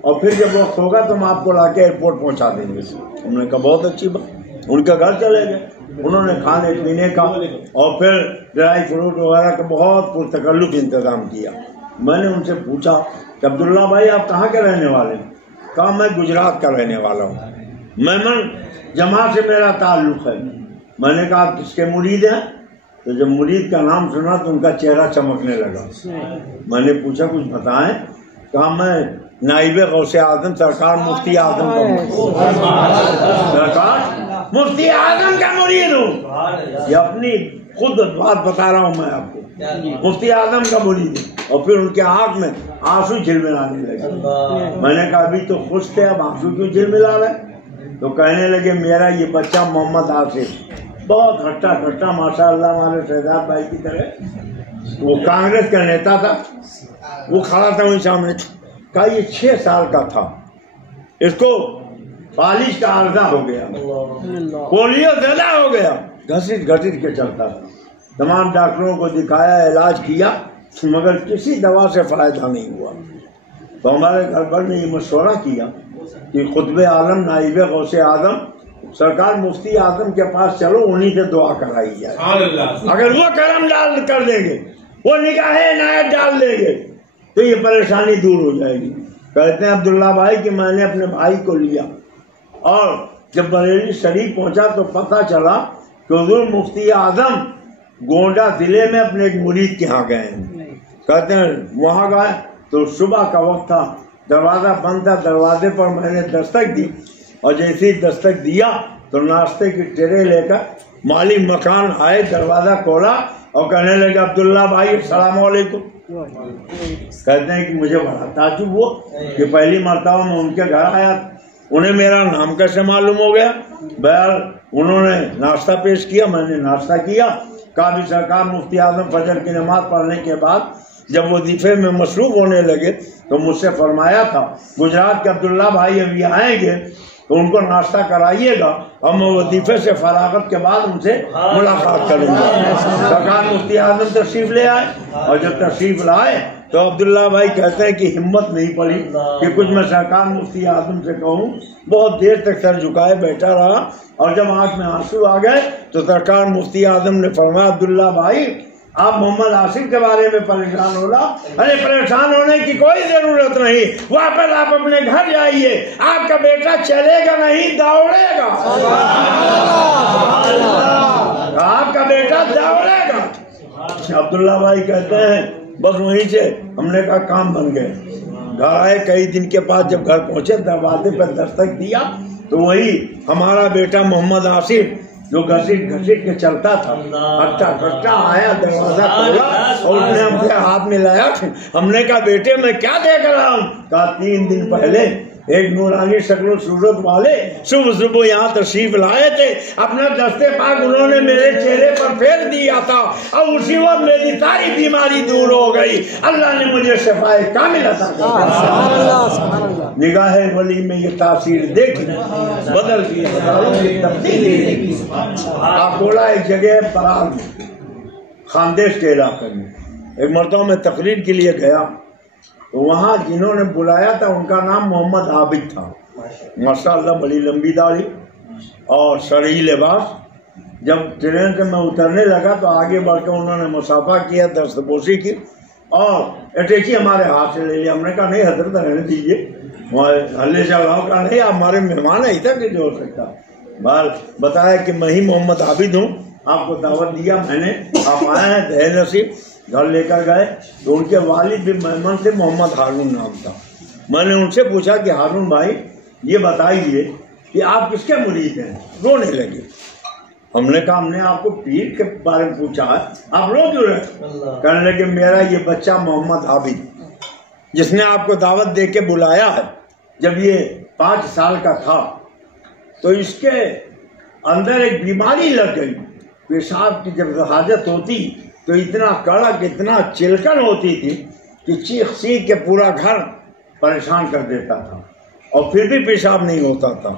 اور پھر جب وقت ہوگا تو ہم آپ کو لا کے ایئرپورٹ پہنچا دیں گے. ہم نے کہا بہت اچھی بات. ان کے گھر چلے گئے, انہوں نے کھانے پینے کا اور پھر ڈرائی فروٹ وغیرہ کا بہت پرتکلف انتظام کیا. میں نے ان سے پوچھا کہ عبداللہ بھائی آپ کہاں کے رہنے والے ہیں؟ کہا میں گجرات کا رہنے والا ہوں, میمن جماعت سے میرا تعلق ہے. میں نے کہا آپ کس کے مرید ہیں؟ تو جب مرید کا نام سنا تو ان کا چہرہ چمکنے لگا. میں نے پوچھا کچھ بتائیں. کہا میں نائب غوث اعظم سرکار مفتی اعظم کا سرکار مفتی اعظم کا مرید ہوں. یہ اپنی خود بات بتا رہا ہوں میں آپ کو, مفتی اعظم کا مرید ہوں. اور پھر ان کے آنکھ میں آنسو جھلملانے لگے. میں نے کہا ابھی تو خوش تھے, اب آنسو کیوں جھلملا رہے؟ تو کہنے لگے میرا یہ بچہ محمد آصف بہت ہٹا کٹا ماشاء اللہ ہمارے شہزاد بھائی کی طرح, وہ کانگریس کا نیتا تھا, وہ کھڑا تھا وہیں سامنے. کہا یہ 6 سال کا تھا, اس کو فالج کا عارضہ ہو گیا, پولیو زیادہ ہو گیا, گھسیٹ گھسیٹ کے چلتا تھا. تمام ڈاکٹروں کو دکھایا, علاج کیا مگر کسی دوا سے فائدہ نہیں ہوا. تو ہمارے گھر پر نے یہ مشورہ کیا کہ خطب عالم نائب غوث اعظم سرکار مفتی اعظم کے پاس چلو, انہی سے دعا کرائی جائے. اگر وہ کرم ڈال کر دیں گے, وہ نگاہ عنایت ڈال دیں گے تو یہ پریشانی دور ہو جائے گی. کہتے ہیں عبداللہ بھائی کہ میں نے اپنے بھائی کو لیا اور جب بریلی شریف پہنچا تو پتہ چلا کہ حضور مفتی اعظم گونڈا ضلع میں اپنے ایک مرید کے ہاں گئے ہیں. کہتے ہیں وہاں گئے تو صبح کا وقت تھا, دروازہ بند تھا. دروازے پر میں نے دستک دی اور جیسے ہی دستک دیا تو ناشتے کی ٹرے لے کر مالی مکان آئے, دروازہ کھولا اور کہنے لگے عبداللہ بھائی السلام علیکم. کہتے ہیں کہ مجھے بڑا تعجب ہوا کہ پہلی مرتبہ میں ان کے گھر آیا, انہیں میرا نام کیسے معلوم ہو گیا. بہرحال انہوں نے ناشتہ پیش کیا, میں نے ناشتہ کیا. کہا بھی سرکار مفتی اعظم فجر کی نماز پڑھنے کے بعد جب وظیفے میں مصروف ہونے لگے تو مجھ سے فرمایا تھا گجرات کے عبداللہ بھائی ابھی آئیں گے تو ان کو ناشتہ کرائیے گا اور میں وظیفے سے فراغت کے بعد ان سے ملاقات کروں گا. سرکار مفتی اعظم تشریف لے آئے اور جب تشریف لائے تو عبداللہ بھائی کہتے ہیں کہ ہمت نہیں پڑی کہ کچھ میں سرکار مفتی اعظم سے کہوں. بہت دیر تک سر جھکائے بیٹھا رہا اور جب آنکھ میں آنسو آ گئے تو سرکار مفتی اعظم نے فرمایا عبداللہ بھائی آپ محمد آصف کے بارے میں پریشان ہو رہا. ارے پریشان ہونے کی کوئی ضرورت نہیں, واپس آپ اپنے گھر جائیے, آپ کا بیٹا چلے گا نہیں دوڑے گا. آپ کا بیٹا دوڑے گا. عبداللہ بھائی کہتے ہیں بس وہیں سے ہم نے کہا کام بن گئے. گھر آئے, کئی دن کے بعد جب گھر پہنچے دروازے پہ دستک دیا تو وہی ہمارا بیٹا محمد آصف جو گھسیٹ گھسیٹ کے چلتا تھا کٹا کٹا آیا, دروازہ کھولا اور اس نے ہم سے ہاتھ ملایا. ہم نے کہا بیٹے میں کیا دیکھ رہا ہوں. کہا 3 دن پہلے ایک نورانی شکل و صورت والے صبح صبح یہاں تشریف لائے تھے, اپنا دستے پاک انہوں نے میرے چہرے پر پھیر دیا تھا اور اسی وقت میری ساری بیماری دور ہو گئی. اللہ نے مجھے شفائے کامل عطا کی. نگاہ ولی میں یہ تاثیر دیکھی, بدل کی تبدیلی دیکھی. آپ بولا ایک جگہ پرال میں خاندیش کے علاقے میں ایک مرتبہ میں تقریر کے لیے گیا تو وہاں جنہوں نے بلایا تھا ان کا نام محمد عابد تھا. ماشاءاللہ بڑی لمبی داڑھی اور شرعی لباس. جب ٹرین سے میں اترنے لگا تو آگے بڑھ کے انہوں نے مصافحہ کیا, دستبوسی کی اور اٹیچی ہمارے ہاتھ سے لے لیا. ہم نے کہا نہیں حضرت رہنے دیجیے, ہلے چلاؤ. کہا نہیں آپ ہمارے مہمان ہیں, ایسا کیسے ہو سکتا. بال بتایا کہ میں ہی محمد عابد ہوں, آپ کو دعوت دیا میں نے, آپ آئے ہیں دہ نصیب. گھر لے کر گئے تو ان کے والد بھی مہمان سے محمد ہارون نام تھا. میں نے ان سے پوچھا کہ ہارون بھائی یہ بتائیے کہ آپ کس کے مرید ہیں. رونے لگے. ہم نے کہا ہم نے آپ کو پیر کے بارے میں پوچھا ہے, آپ رو کیوں رہے. کہنے لگے میرا یہ بچہ محمد عابد جس نے آپ کو دعوت دے کے بلایا ہے, جب یہ 5 سال کا تھا تو اس کے اندر ایک بیماری لگ گئی. پیشاب کی جب حاجت ہوتی تو اتنا کڑک اتنا چلکن ہوتی تھی کہ چیخ چیخ کے پورا گھر پریشان کر دیتا تھا اور پھر بھی پیشاب نہیں ہوتا تھا.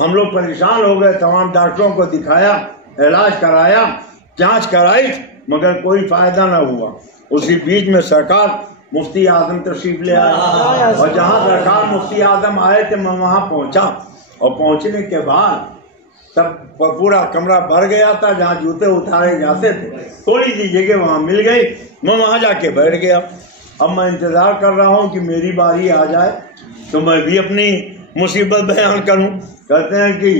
ہم لوگ پریشان ہو گئے, تمام ڈاکٹروں کو دکھایا, علاج کرایا, جانچ کرائی, مگر کوئی فائدہ نہ ہوا. اسی بیچ میں سرکار مفتی اعظم تشریف لے آئے اور جہاں سرکار مفتی اعظم آئے تھے میں وہاں پہنچا اور پہنچنے کے بعد تب پورا کمرہ بھر گیا تھا. جہاں جوتے اتارے جاتے تھے تھوڑی سی جگہ وہاں مل گئی, میں وہاں جا کے بیٹھ گیا. اب میں انتظار کر رہا ہوں کہ میری باری آ جائے تو میں بھی اپنی مصیبت بیان کروں. کہتے ہیں کہ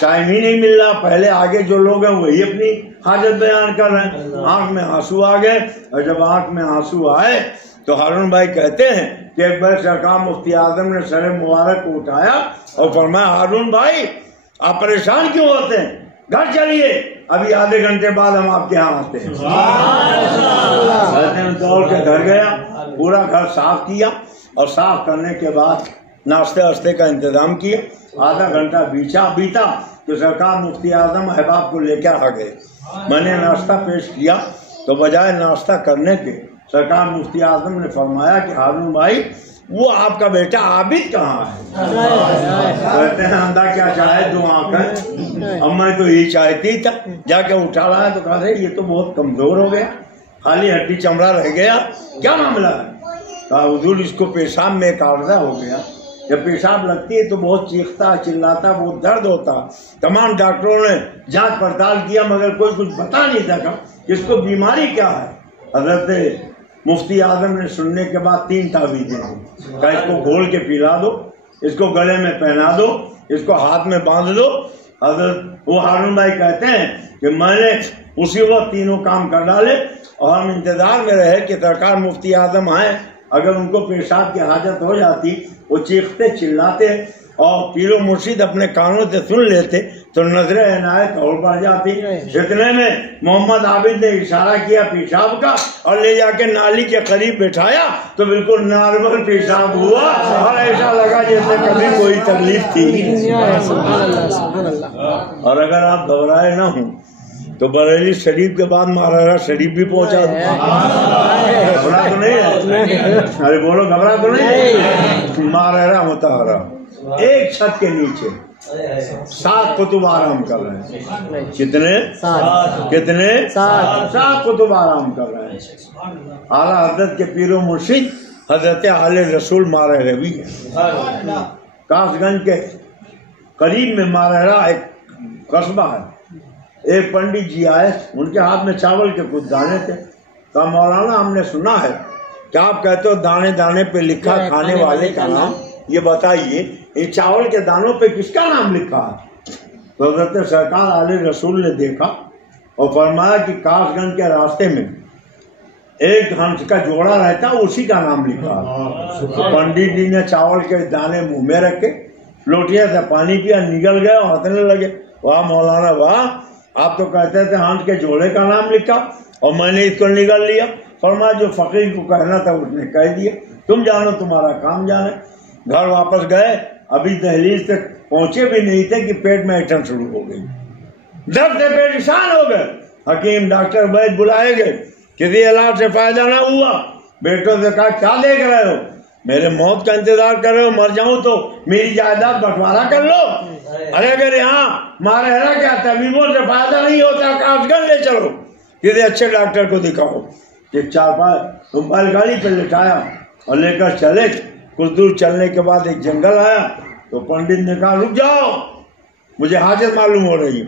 ٹائم ہی نہیں مل رہا, پہلے آگے جو لوگ ہیں وہی اپنی حاجت بیان کر رہے ہیں. آنکھ میں آنسو آ گئے اور جب آنکھ میں آنسو آئے تو ہارون بھائی کہتے ہیں کہ ایک بار سرکار مفتی اعظم نے سر مبارک کو اٹھایا اور فرمایا ہارون بھائی آپ پریشان کیوں ہوتے ہیں, گھر چلیے, ابھی آدھے گھنٹے بعد ہم آپ کے یہاں آتے ہیں. دوڑ کے گھر گیا, پورا گھر صاف کیا اور صاف کرنے کے بعد ناشتے واسطے کا انتظام کیا. آدھا گھنٹہ بیتا تو سرکار مفتی اعظم احباب کو لے کر آ گئے. میں نے ناشتہ پیش کیا تو بجائے ناشتہ کرنے کے سرکار مفتی اعظم نے فرمایا کہ ہارون بھائی وہ آپ کا بیٹا عابد کہاں ہے. کہتے ہیں اندھا کیا چاہے جو آنکھیں, اب میں تو یہی چاہتی تھا. جا کے اٹھا رہا ہے تو کہا یہ تو بہت کمزور ہو گیا, خالی ہڈی چمڑا رہ گیا, کیا معاملہ ہے. کہا حضور اس کو پیشاب میں ایک عارضہ ہو گیا, جب پیشاب لگتی ہے تو بہت چیختا چلاتا, بہت درد ہوتا. تمام ڈاکٹروں نے جانچ پڑتال کیا مگر کوئی کچھ بتا نہیں سکا کہ اس کو بیماری کیا ہے. حضرت مفتی اعظم نے سننے کے بعد 3 تعویذیں دی. کہا اس کو گھول کے پلا دو, اس کو گلے میں پہنا دو اس کو ہاتھ میں باندھ دو. حضرت وہ ہارون بھائی کہتے ہیں کہ میں نے اسی وقت تینوں کام کر ڈالے اور ہم انتظار میں رہے کہ سرکار مفتی اعظم آئے. اگر ان کو پیشاب کی حاجت ہو جاتی وہ چیختے چلاتے اور پیر و مرشد اپنے کانوں سے سن لیتے تو نظر عنایت اور بڑھ جاتی. اتنے میں محمد عابد نے اشارہ کیا پیشاب کا اور لے جا کے نالی کے قریب بٹھایا تو بالکل نارمل پیشاب ہوا اور ایسا لگا جیسے کبھی کوئی تکلیف تھی. اور اگر آپ گھبرائے نہ ہوں تو بریلی شریف کے بعد مہاراشٹر شریف بھی پہنچا دوں. گھبرا تو نہیں ہے؟ ارے بولو گھبرا تو نہیں؟ مہاراشٹر متحرہ ایک چھت کے نیچے 7 کتب آرام کر رہے ہیں. کتنے 7 کتب آرام کر رہے ہیں. اعلیٰ حضرت کے پیر و مرشد حضرت اعلی رسول مارہ روی ہے. کاس گنج کے قریب میں مارہرا ایک قصبہ ہے. ایک پنڈت جی آئے, ان کے ہاتھ میں چاول کے کچھ دانے تھے. کہا مولانا ہم نے سنا ہے کہ آپ کہتے ہو دانے دانے پہ لکھا کھانے والے کا نام, یہ بتائیے یہ چاول کے دانوں پہ کس کا نام لکھا ہے؟ تو حضرت سرکار علیہ رسول نے دیکھا اور فرمایا کہ کاس گنج کے راستے میں ایک ہنس کا جوڑا رہتا اسی کا نام لکھا ہے. پنڈت جی نے چاول کے دانے منہ میں رکھے, لوٹیا سے پانی پیا, نگل گئے اور ہنسنے لگے. واہ مولانا واہ, آپ تو کہتے تھے ہنس کے جوڑے کا نام لکھا اور میں نے اس کو نگل لیا. فرمایا جو فقیر کو کہنا تھا اس نے کہہ دیا, تم جانو تمہارا کام جانے. گھر واپس گئے, ابھی دہلیز تک پہنچے بھی نہیں تھے کہ پیٹ میں اٹھن شروع ہو گئی. درد سے پریشان ہو گئے. حکیم ڈاکٹر وید بلائے گئے, کسی علاج سے فائدہ نہ ہوا. بیٹوں سے کہا کیا دیکھ رہے ہو, میرے موت کا انتظار کر رہے ہو, مر جاؤں تو میری جائیداد بٹوارا کر لو. ارے اگر یہاں مارہرا کیا طبیبوں سے فائدہ نہیں ہوتا کاس گنج لے چلو, کسی اچھے ڈاکٹر کو دکھاؤ. ایک 4-5 بیل گاڑی پہ لٹایا اور لے کر چلے. کچھ دور چلنے کے بعد ایک جنگل آیا تو پنڈت نے کہا رک جاؤ, مجھے حاجت معلوم ہو رہی ہے.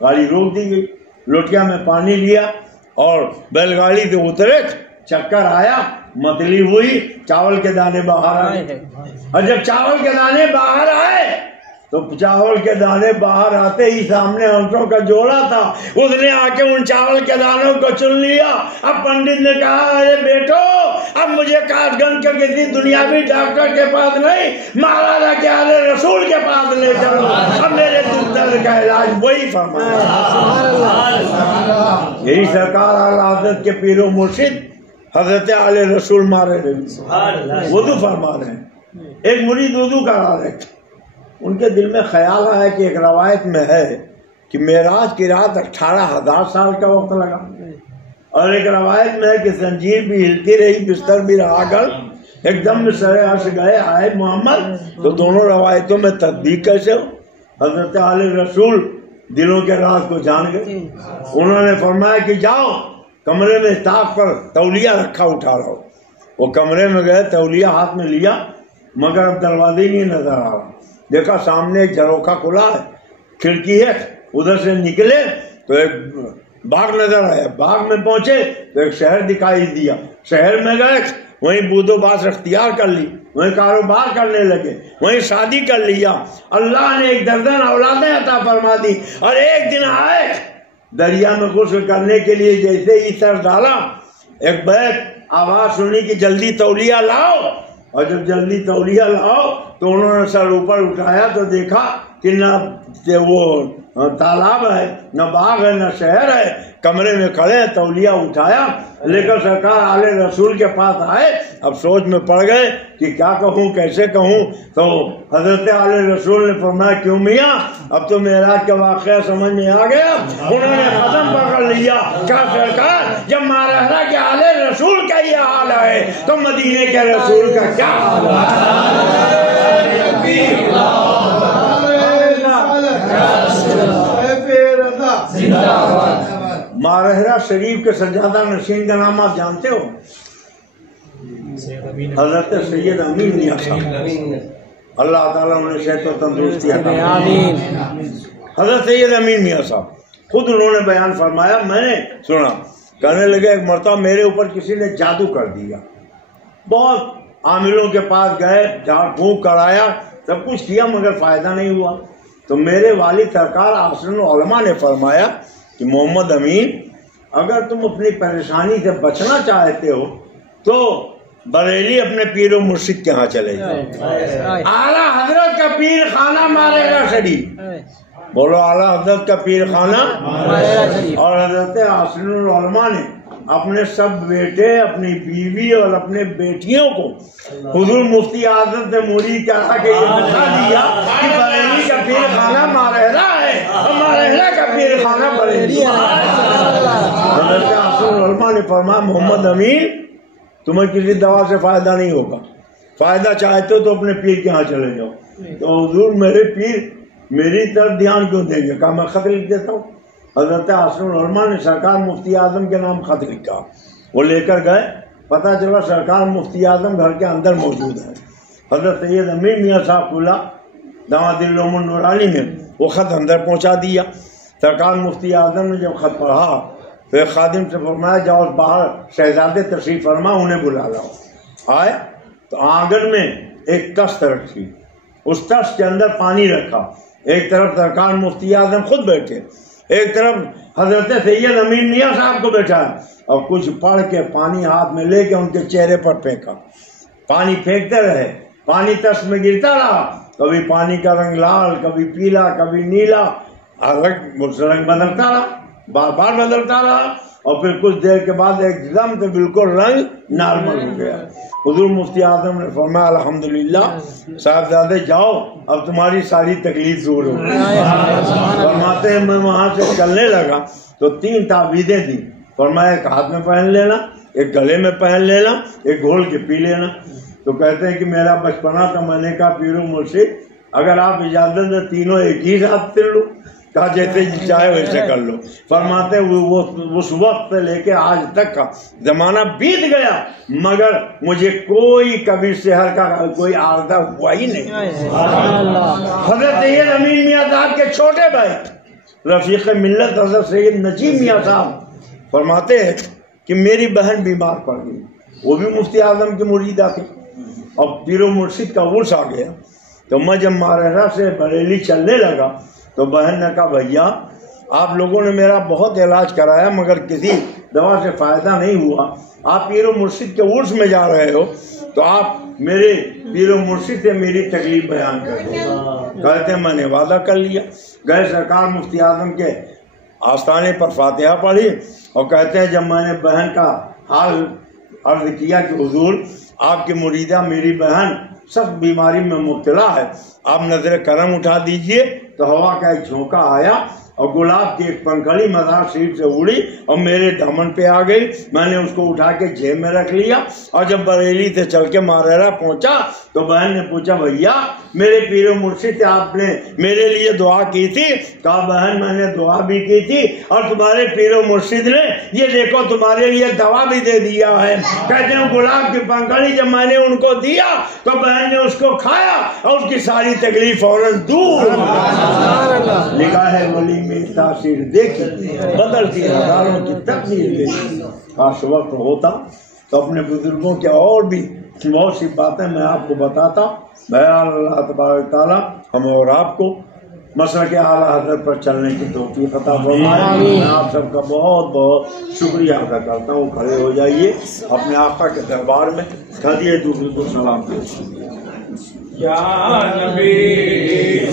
گاڑی روک دی گئی. لوٹیا میں پانی لیا اور بیل گاڑی سے اترے. چکر آیا, متلی ہوئی, چاول کے دانے باہر آئے. اور جب چاول کے دانے باہر آئے تو چاول کے دانے باہر آتے ہی سامنے ہنسوں کا جوڑا تھا. اس نے آ کے ان چاول کے دانوں کو چن لیا. اب پنڈت نے کہا ارے بیٹو, اب مجھے کاس گنج کے کسی دنیاوی ڈاکٹر کے پاس نہیں, مہاراجا کے اعلی رسول کے پاس لے چلو. اب میرے دل درد کا علاج وہی فرمایا. یہی سرکار اعلیٰ حضرت کے پیر و مرشد حضرت اعلی رسول مارے وضو فرما رہے ہیں. ایک مرید وضو کرا رہے, ان کے دل میں خیال آیا کہ ایک روایت میں ہے کہ معراج کی رات 18,000 سال کا وقت لگا, اور ایک روایت میں ہے کہ زنجیر بھی ہلتی رہی, بستر بھی رہا گل, ایک دم میں سر عرش گئے آئے محمد. تو دونوں روایتوں میں تصدیق کیسے ہو؟ حضرت علی رسول دلوں کے راز کو جان گئے. انہوں نے فرمایا کہ جاؤ کمرے میں طاق پر تولیہ رکھا اٹھا رہا ہو. وہ کمرے میں گئے, تولیہ ہاتھ میں لیا, مگر اب دروازے نہیں نظر آ رہا. دیکھا سامنے ایک جھروکھا کھلا ہے, کھڑکی ہے, ادھر سے نکلے تو ایک باغ نظر آیا. باغ میں پہنچے تو ایک شہر دکھائی دیا. شہر میں گئے, وہیں بود و باس اختیار کر لی, وہیں کاروبار کرنے لگے, وہیں شادی کر لیا. اللہ نے ایک درجن اولادیں عطا فرما دی. اور ایک دن آئے دریا میں غسل کرنے کے لیے, جیسے ہی سر ڈالا ایک بیک آواز سنی کہ جلدی تولیہ لاؤ. اور جب جلدی تولیہ لاؤ تو انہوں نے سر اوپر اٹھایا تو دیکھا کہ نہ وہ تالاب ہے, نہ باغ ہے, نہ شہر ہے. کمرے میں کھڑے, تولیہ اٹھایا, لے کر سرکار اعلی رسول کے پاس آئے. اب سوچ میں پڑ گئے کہ کیا کہوں, کیسے کہوں. تو حضرت اعلی رسول نے فرمایا کیوں میاں, اب تو معراج کا واقعہ سمجھ میں آ گیا. انہوں نے قدم پکڑ لیا. کیا سرکار جب مہاراجا کے اعلی رسول کا یہ حال ہے تو مدینے کے رسول کا کیا حال ہے؟ مارہرا شریف کے سجادہ نشین کا نام آپ جانتے ہو؟ حضرت سید امین میاں صاحب, اللہ تعالیٰ انہیں صحت و تندرستی عطا فرمائے. حضرت سید امین میاں صاحب خود انہوں نے بیان فرمایا, میں نے سنا, کہنے لگے ایک مرتبہ میرے اوپر کسی نے جادو کر دیا. بہت عاملوں کے پاس گئے, جہاں پھونک کرایا, سب کچھ کیا مگر فائدہ نہیں ہوا. تو میرے والد سرکار حسن العلماء نے فرمایا کہ محمد امین اگر تم اپنی پریشانی سے بچنا چاہتے ہو تو بریلی اپنے پیر و مرشد کے ہاں چلے جاؤ. اعلیٰ حضرت کا پیر خانہ مارے گا شریف. بولو اعلیٰ حضرت کا پیر خانہ. اور حضرت حسن العلماء نے اپنے سب بیٹے، اپنی بیوی اور اپنے بیٹیوں کو حضور مفتی اعظم سے مرید کرا کے یہ بتا دیا کہ بریلی کا پیر خانہ مارہرا ہے اور مارہرا کا پیر خانہ بریلی. حضرت حسن العلماء نے فرمایا محمد امین تمہیں کسی دوا سے فائدہ نہیں ہوگا، فائدہ چاہتے ہو تو اپنے پیر کے ہاں چلے جاؤ. تو حضور میرے پیر میری طرف دھیان کیوں دیں گے؟ کہا میں خط لکھ دیتا ہوں. حضرت حسن العلماء نے سرکار مفتی اعظم کے نام خط لکھا، وہ لے کر گئے. پتہ چلا سرکار مفتی اعظم گھر کے اندر موجود ہے. حضرت سید امین میاں صاحب اللہ داماد العلوم النورانی نے وہ خط اندر پہنچا دیا. سرکار مفتی اعظم نے جب خط پڑھا پھر خادم سے فرمایا جاؤ باہر شہزادے تشریف فرما انہیں بلا لاؤ. آئے تو آنگن میں ایک کشت رکھی، اس کشت کے اندر پانی رکھا. ایک طرف سرکار مفتی اعظم خود بیٹھے، ایک طرف حضرت سید امین میاں صاحب کو بیٹھا اور کچھ پڑھ کے پانی ہاتھ میں لے کے ان کے چہرے پر پھینکا. پانی پھینکتے رہے، پانی تشت میں گرتا رہا. کبھی پانی کا رنگ لال، کبھی پیلا، کبھی نیلا، رنگ بدلتا رہا، بار بار بدلتا رہا. اور پھر کچھ دیر کے بعد ایک دم سے بالکل رنگ نارمل ہو گیا. حضور مفتی اعظم نے فرمایا الحمدللہ صاحبزادے جاؤ اب تمہاری ساری تکلیف دور ہو گئی. فرماتے ہیں میں وہاں سے چلنے لگا تو 3 تعویذیں دی. فرمایا ایک ہاتھ میں پہن لینا، ایک گلے میں پہن لینا، ایک گھول کے پی لینا. تو کہتے ہیں کہ میرا بچپنا تھا، میں نے کہا پیر و مرشد اگر آپ اجازت دیں تینوں ایک ہی ساتھ پھر لو. کہا جیسے چاہے ویسے کر لو. فرماتے وہ اس وقت سے لے کے آج تک کا زمانہ بیت گیا مگر مجھے کوئی کبھی شہر کا کوئی عارضہ ہوا ہی نہیں. حضرت سید امین میاں صاحب کے چھوٹے بھائی رفیق ملت حضرت سید نجیب میاں صاحب فرماتے ہیں کہ میری بہن بیمار پڑ گئی، وہ بھی مفتی اعظم کی مریدہ تھی اور پیر و مرشد کا عرس آ گیا. تو میں جب مارہرا سے بریلی چلنے لگا تو بہن نے کہا بھیا آپ لوگوں نے میرا بہت علاج کرایا مگر کسی دوا سے فائدہ نہیں ہوا. آپ پیر و مرشد کے عرس میں جا رہے ہو تو آپ میرے پیر و مرشد سے میری تکلیف بیان کر دو. کہتے ہیں میں نے وعدہ کر لیا. گئے سرکار مفتی اعظم کے آستانے پر فاتحہ پڑھی اور کہتے ہیں جب میں نے بہن کا حال عرض کیا کہ حضور آپ کی مریدہ میری بہن سخت بیماری میں مبتلا ہے، آپ نظر کرم اٹھا دیجئے. تو ہوا کا ایک جھونکا آیا اور گلاب کی ایک پنکھڑی مزار شریف سے اڑی اور میرے دامن پہ آ گئی. میں نے اس کو اٹھا کے جیب میں رکھ لیا اور جب بریلی سے چل کے مارہرا پہنچا تو بہن نے پوچھا بھیا میرے پیر و مرشد سے آپ نے میرے لیے دعا کی تھی؟ کہا بہن میں نے دعا بھی کی تھی اور تمہارے پیر و مرشد نے یہ دیکھو تمہارے لیے دوا بھی دے دیا ہے. کہتے ہیں گلاب کی پنکھڑی جب میں نے ان کو دیا تو بہن نے اس کو کھایا اور اس کی ساری تکلیف فوراً دور. لکھا ہے ولی میں تاثیر دیکھی بدلتی ہزاروں کی تقدیر دیکھی. کاش وقت ہوتا تو اپنے بزرگوں کے اور بھی بہت سی باتیں میں آپ کو بتاتا. بہرحال اللہ تبارک تعالیٰ ہم اور آپ کو مسلک اعلیٰ حضرت پر چلنے کی توفیق عطا فرمائے. میں آپ سب کا بہت بہت شکریہ ادا کرتا ہوں. کھڑے ہو جائیے اپنے آقا کے دربار میں کھڑیے درود و سلام پیش کیجیے. یا نبی